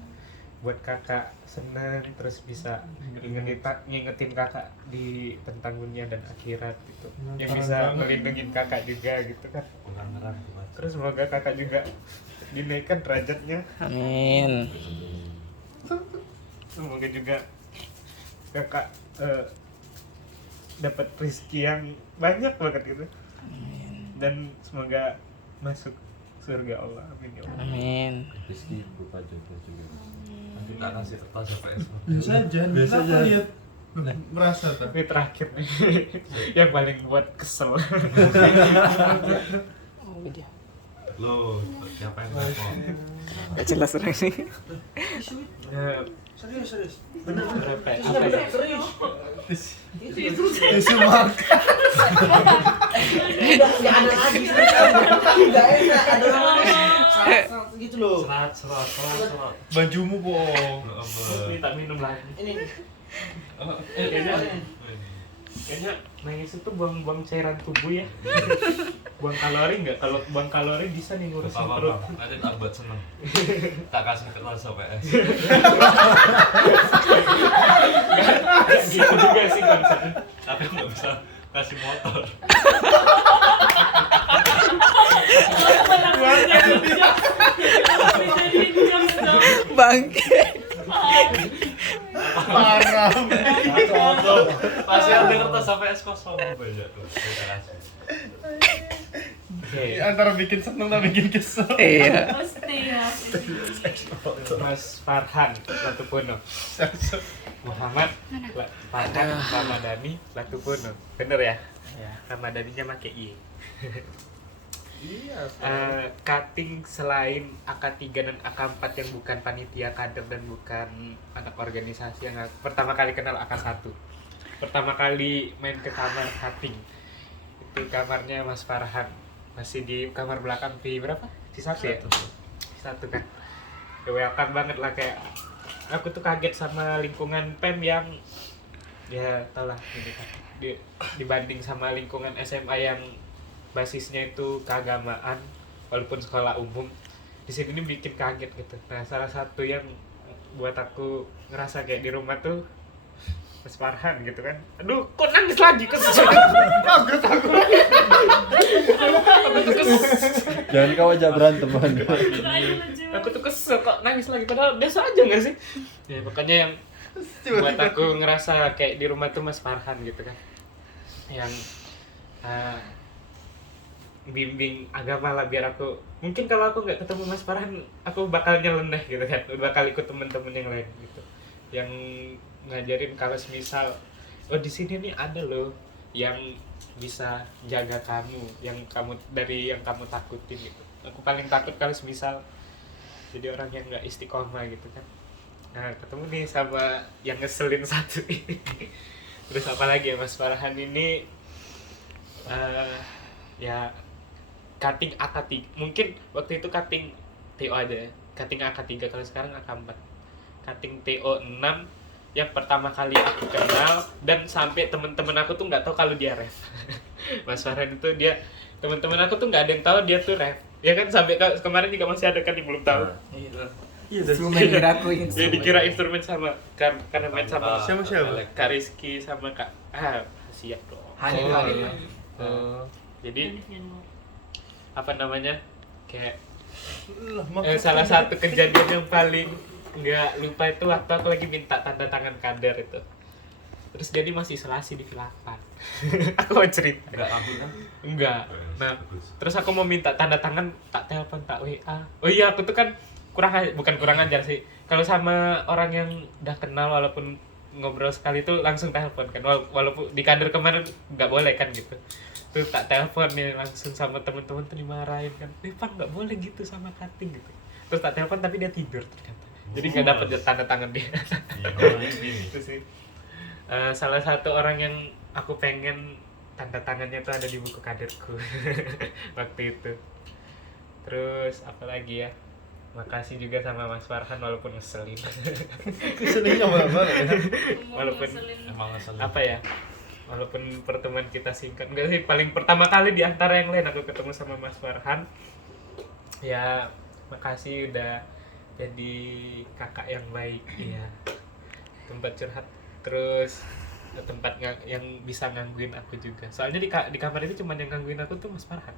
buat kakak senang, terus bisa ngingetin kakak di tentang dunia dan akhirat gitu, yang bisa melindungi kakak juga gitu kan. Terus semoga kakak juga dinaikkan derajatnya, Amin. semoga juga kakak dapat rezeki yang banyak banget gitu, dan semoga masuk surga Allah. Amin ya Allah. Amin. Rizky lupa juga. Nanti tak kasih kertas APS. Biasa aja. Lihat merasa Tapi terakhir nih yang paling buat kesel. Lo siapa yang telepon? Gak jelas orang ini. Serius. Berapa ya? Apa ya? tisu makan. Enggak ada lagi. Enggak enak, ada namanya. Saat gitu loh. Serat. Bajumu bohong. Minta minum lagi. Ini. Kayaknya nangis itu buang cairan tubuh ya. Buang kalori nggak? Kalau buang kalori bisa nih ngurusin perut. Nanti tak buat seneng. Tak kasih kertas APS. Nggak gitu juga sih konsepnya. Tapi nggak bisa kasih motor. Bangke. Parah. Masih ada kertas APS kosong banyak tuh. Kita kasih. Antara bikin seneng dan bikin kesel. Iya. Pasti ya. Mas Farhan Latupono, Muhammad Farhan Ramadhani Latupono, bener ya? Ramadhaninya pakai I. Iya. Cutting selain AK3 dan AK4 yang bukan panitia kader dan bukan anak organisasi, yang pertama kali kenal AK1, pertama kali main ke kamar cutting itu kamarnya Mas Farhan, masih di kamar belakang di berapa? Di satu ya? Di satu kan. Ya, welcome banget lah, kayak aku tuh kaget sama lingkungan PEM yang ya tau lah ini kan, dibanding sama lingkungan SMA yang basisnya itu keagamaan walaupun sekolah umum, di sini ini bikin kaget gitu. Nah, salah satu yang buat aku ngerasa kayak di rumah tuh Mas Farhan gitu kan. Aduh, kok nangis lagi? Kaget aku. Jangan kau aja berantem man. Aku tuh kesel kok nangis lagi, padahal biasa aja nggak sih? Ya makanya yang buat aku ngerasa kayak di rumah tuh Mas Farhan gitu kan, yang bimbing agama lah, biar aku mungkin kalau aku nggak ketemu Mas Farhan aku bakal nyeleneh gitu kan, bakal ikut temen-temen yang lain gitu, yang ngajarin kalau semisal oh di sini nih ada loh yang bisa jaga kamu, yang kamu dari yang kamu takutin gitu. Aku paling takut kalau semisal jadi orang yang nggak istiqomah gitu kan. Nah, ketemu nih sama yang ngeselin satu ini. Terus apalagi ya Mas Farhan ini ya cutting AK3, mungkin waktu itu cutting TO aja, cutting AK3, kalau sekarang AK4, cutting TO 6 yang pertama kali aku kenal, dan sampai temen-temen aku tuh nggak tahu kalau dia ref. Mas Farhan itu dia, temen-temen aku tuh nggak ada yang tahu dia tuh ref, ya kan, sampai kemarin juga masih ada kan yang belum tahu. Instrumen diraku Ya dikira instrumen sama karena main sama Siapa? Kak Rizky sama Kak siap dong. Hanif. Jadi apa namanya, kayak salah satu kejadian yang paling nggak lupa itu waktu aku lagi minta tanda tangan kader itu. Terus jadi masih isolasi di Vilapan. Aku mau cerita. Enggak aku kan? Enggak. Nah, terus aku mau minta tanda tangan, tak telepon, tak WA. Oh iya, aku tuh kan bukan kurang ajar sih. Kalau sama orang yang udah kenal walaupun ngobrol sekali tuh langsung telepon kan. Walaupun di kader kemarin nggak boleh kan gitu. Tuh tak telepon nih langsung sama temen-temen tuh dimarahin kan. Pan nggak boleh gitu sama cutting gitu. Terus tak telepon tapi dia tidur ternyata. Jadi nggak dapet tanda tangan dia. Itu sih. Salah satu orang yang aku pengen tanda tangannya tuh ada di buku kaderku waktu itu. Terus apa lagi ya? Makasih juga sama Mas Farhan walaupun ngeselin. Keselnya apa ya? Walaupun Emang ngeselin. apa ya? Walaupun pertemuan kita singkat, enggak sih, paling pertama kali di antara yang lain aku ketemu sama Mas Farhan. Ya, makasih udah jadi kakak yang baik, iya. Tempat curhat, terus tempat yang bisa ngangguin aku juga. Soalnya di kamar itu cuma yang ngangguin aku tuh Mas Farhan.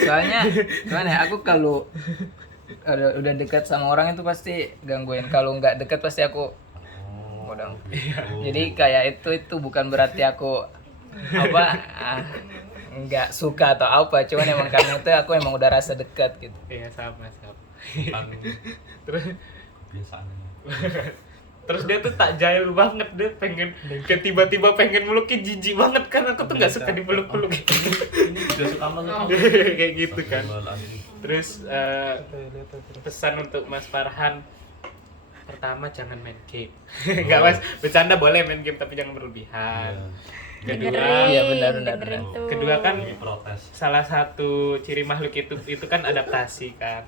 Soalnya gimana ya, aku kalau udah dekat sama orang itu pasti gangguin. Kalau nggak dekat pasti aku modal. Jadi kayak itu bukan berarti aku nggak suka atau apa, cuman emang karena itu aku emang udah rasa dekat gitu. Iya, sama. Terus biasanya. Terus dia tuh tak jahil banget, dia pengen tiba-tiba pengen melukin, jijik banget kan, aku tuh nggak suka dipeluk-peluk. Ini juga suka meluk. Kayak gitu kan. Terus pesan untuk Mas Farhan, pertama jangan main game. Enggak Mas, bercanda boleh main game tapi jangan berlebihan. Kedua, Iya benar. kedua kan protes. salah satu ciri makhluk itu kan adaptasi kan.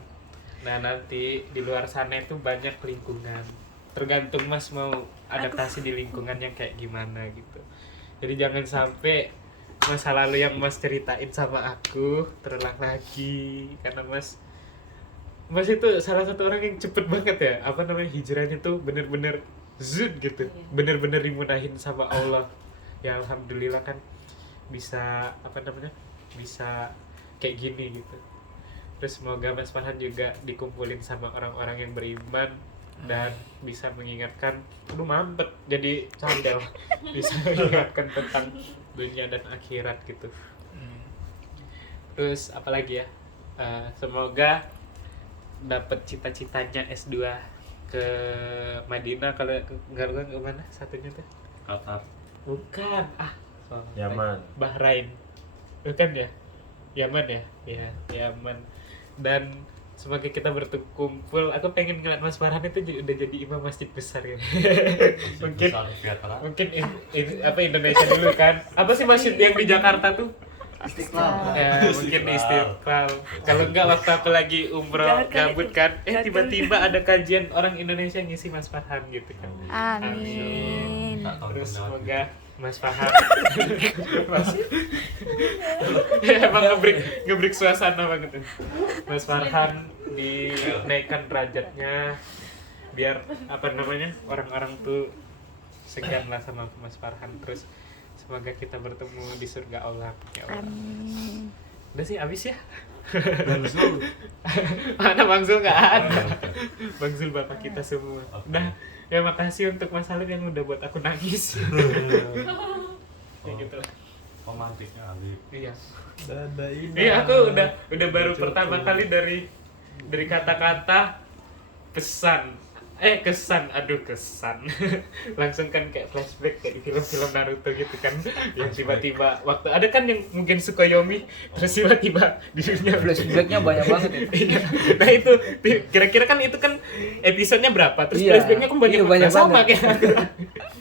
Nah nanti di luar sana itu banyak lingkungan. Tergantung Mas mau adaptasi di lingkungan yang kayak gimana gitu. Jadi jangan sampai masa lalu yang Mas ceritain sama aku terulang lagi, karena Mas itu salah satu orang yang cepet banget ya, apa namanya, hijrahnya tuh bener-bener zut gitu, bener-bener dimudahin sama Allah. Ya alhamdulillah kan bisa bisa kayak gini gitu. Terus semoga Mas Farhan juga dikumpulin sama orang-orang yang beriman dan bisa mengingatkan, aduh mampet jadi condel, bisa mengingatkan tentang dunia dan akhirat gitu. Terus apalagi ya, semoga dapat cita-citanya S2 ke Madinah. Kalau enggak ke mana satunya tuh? Qatar. Bukan, Yaman. Bahrain. Bukan ya? Yaman ya? Ya, Yaman. Dan semoga kita berkumpul, aku pengen ngeliat Mas Farhan itu udah jadi imam masjid besar ya. mungkin Indonesia dulu kan. Apa sih masjid yang di Jakarta tuh? Istiqlal. Mungkin di Istiqlal. Kalau enggak waktu aku lagi umroh gabut kan, tiba-tiba ada kajian orang Indonesia ngisi Mas Farhan gitu kan. Amin. Terus semoga Mas Farhan emang ngebreak suasana banget. Mas Farhan dinaikkan derajatnya biar orang-orang tuh segan lah sama Mas Farhan. Terus semoga kita bertemu di surga Allah ya Allah. Amin. Udah sih abis ya. Mana Bang Zul nggak ada. Bang Zul bapak kita semua. Udah, ya makasih untuk Mas Halim yang udah buat aku nangis. Ya gitu lah. Pemantiknya Habib. Iya. Dada ini. Iya, aku udah baru pertama kali dari kata-kata kesan. Langsung kan kayak flashback kayak di film-film Naruto gitu kan. Yang tiba-tiba waktu ada kan yang mungkin Tsukuyomi, terus tiba-tiba di dunia Flashbacknya banyak banget ya. Iya. Nah itu kira-kira kan itu kan episodenya berapa? Terus Iya. flashbacknya kan banyak, Iya, banyak sama banget. kayak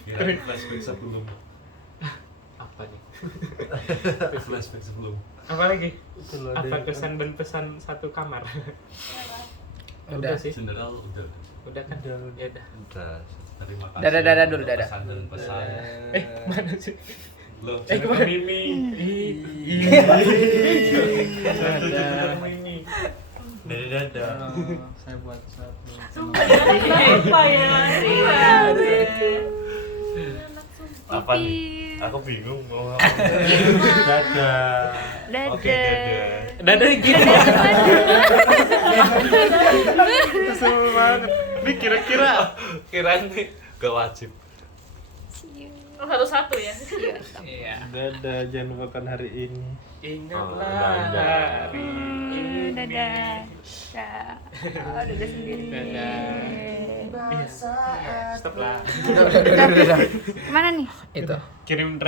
Kira flashback sebelum. apa nih? Flashback sebelum. Apa lagi? Apa kesan dan pesan satu kamar? Udah sih. General udah. Udah kan? Ya udah. Udah. Terima kasih. Dadah dulu, dadah. Pesan dan pesan. Mana sih? Loh, kemana? Mimi. Mimi. Dadah. Saya buat satu. Apa ya? Apa nih? Aku bingung mau apa. Dadah. Oke, dadah. Dadah gitu. Kesel banget. Ini kira-kira Kirain nih gak wajib. Oh, satu-satu ya. iya. Dadah, jangan lupakan hari ini. Ingatlah dadah. hari Dadah. Dadah sendiri. Dadah. Stop lah. Kemana nih? Itu Kirim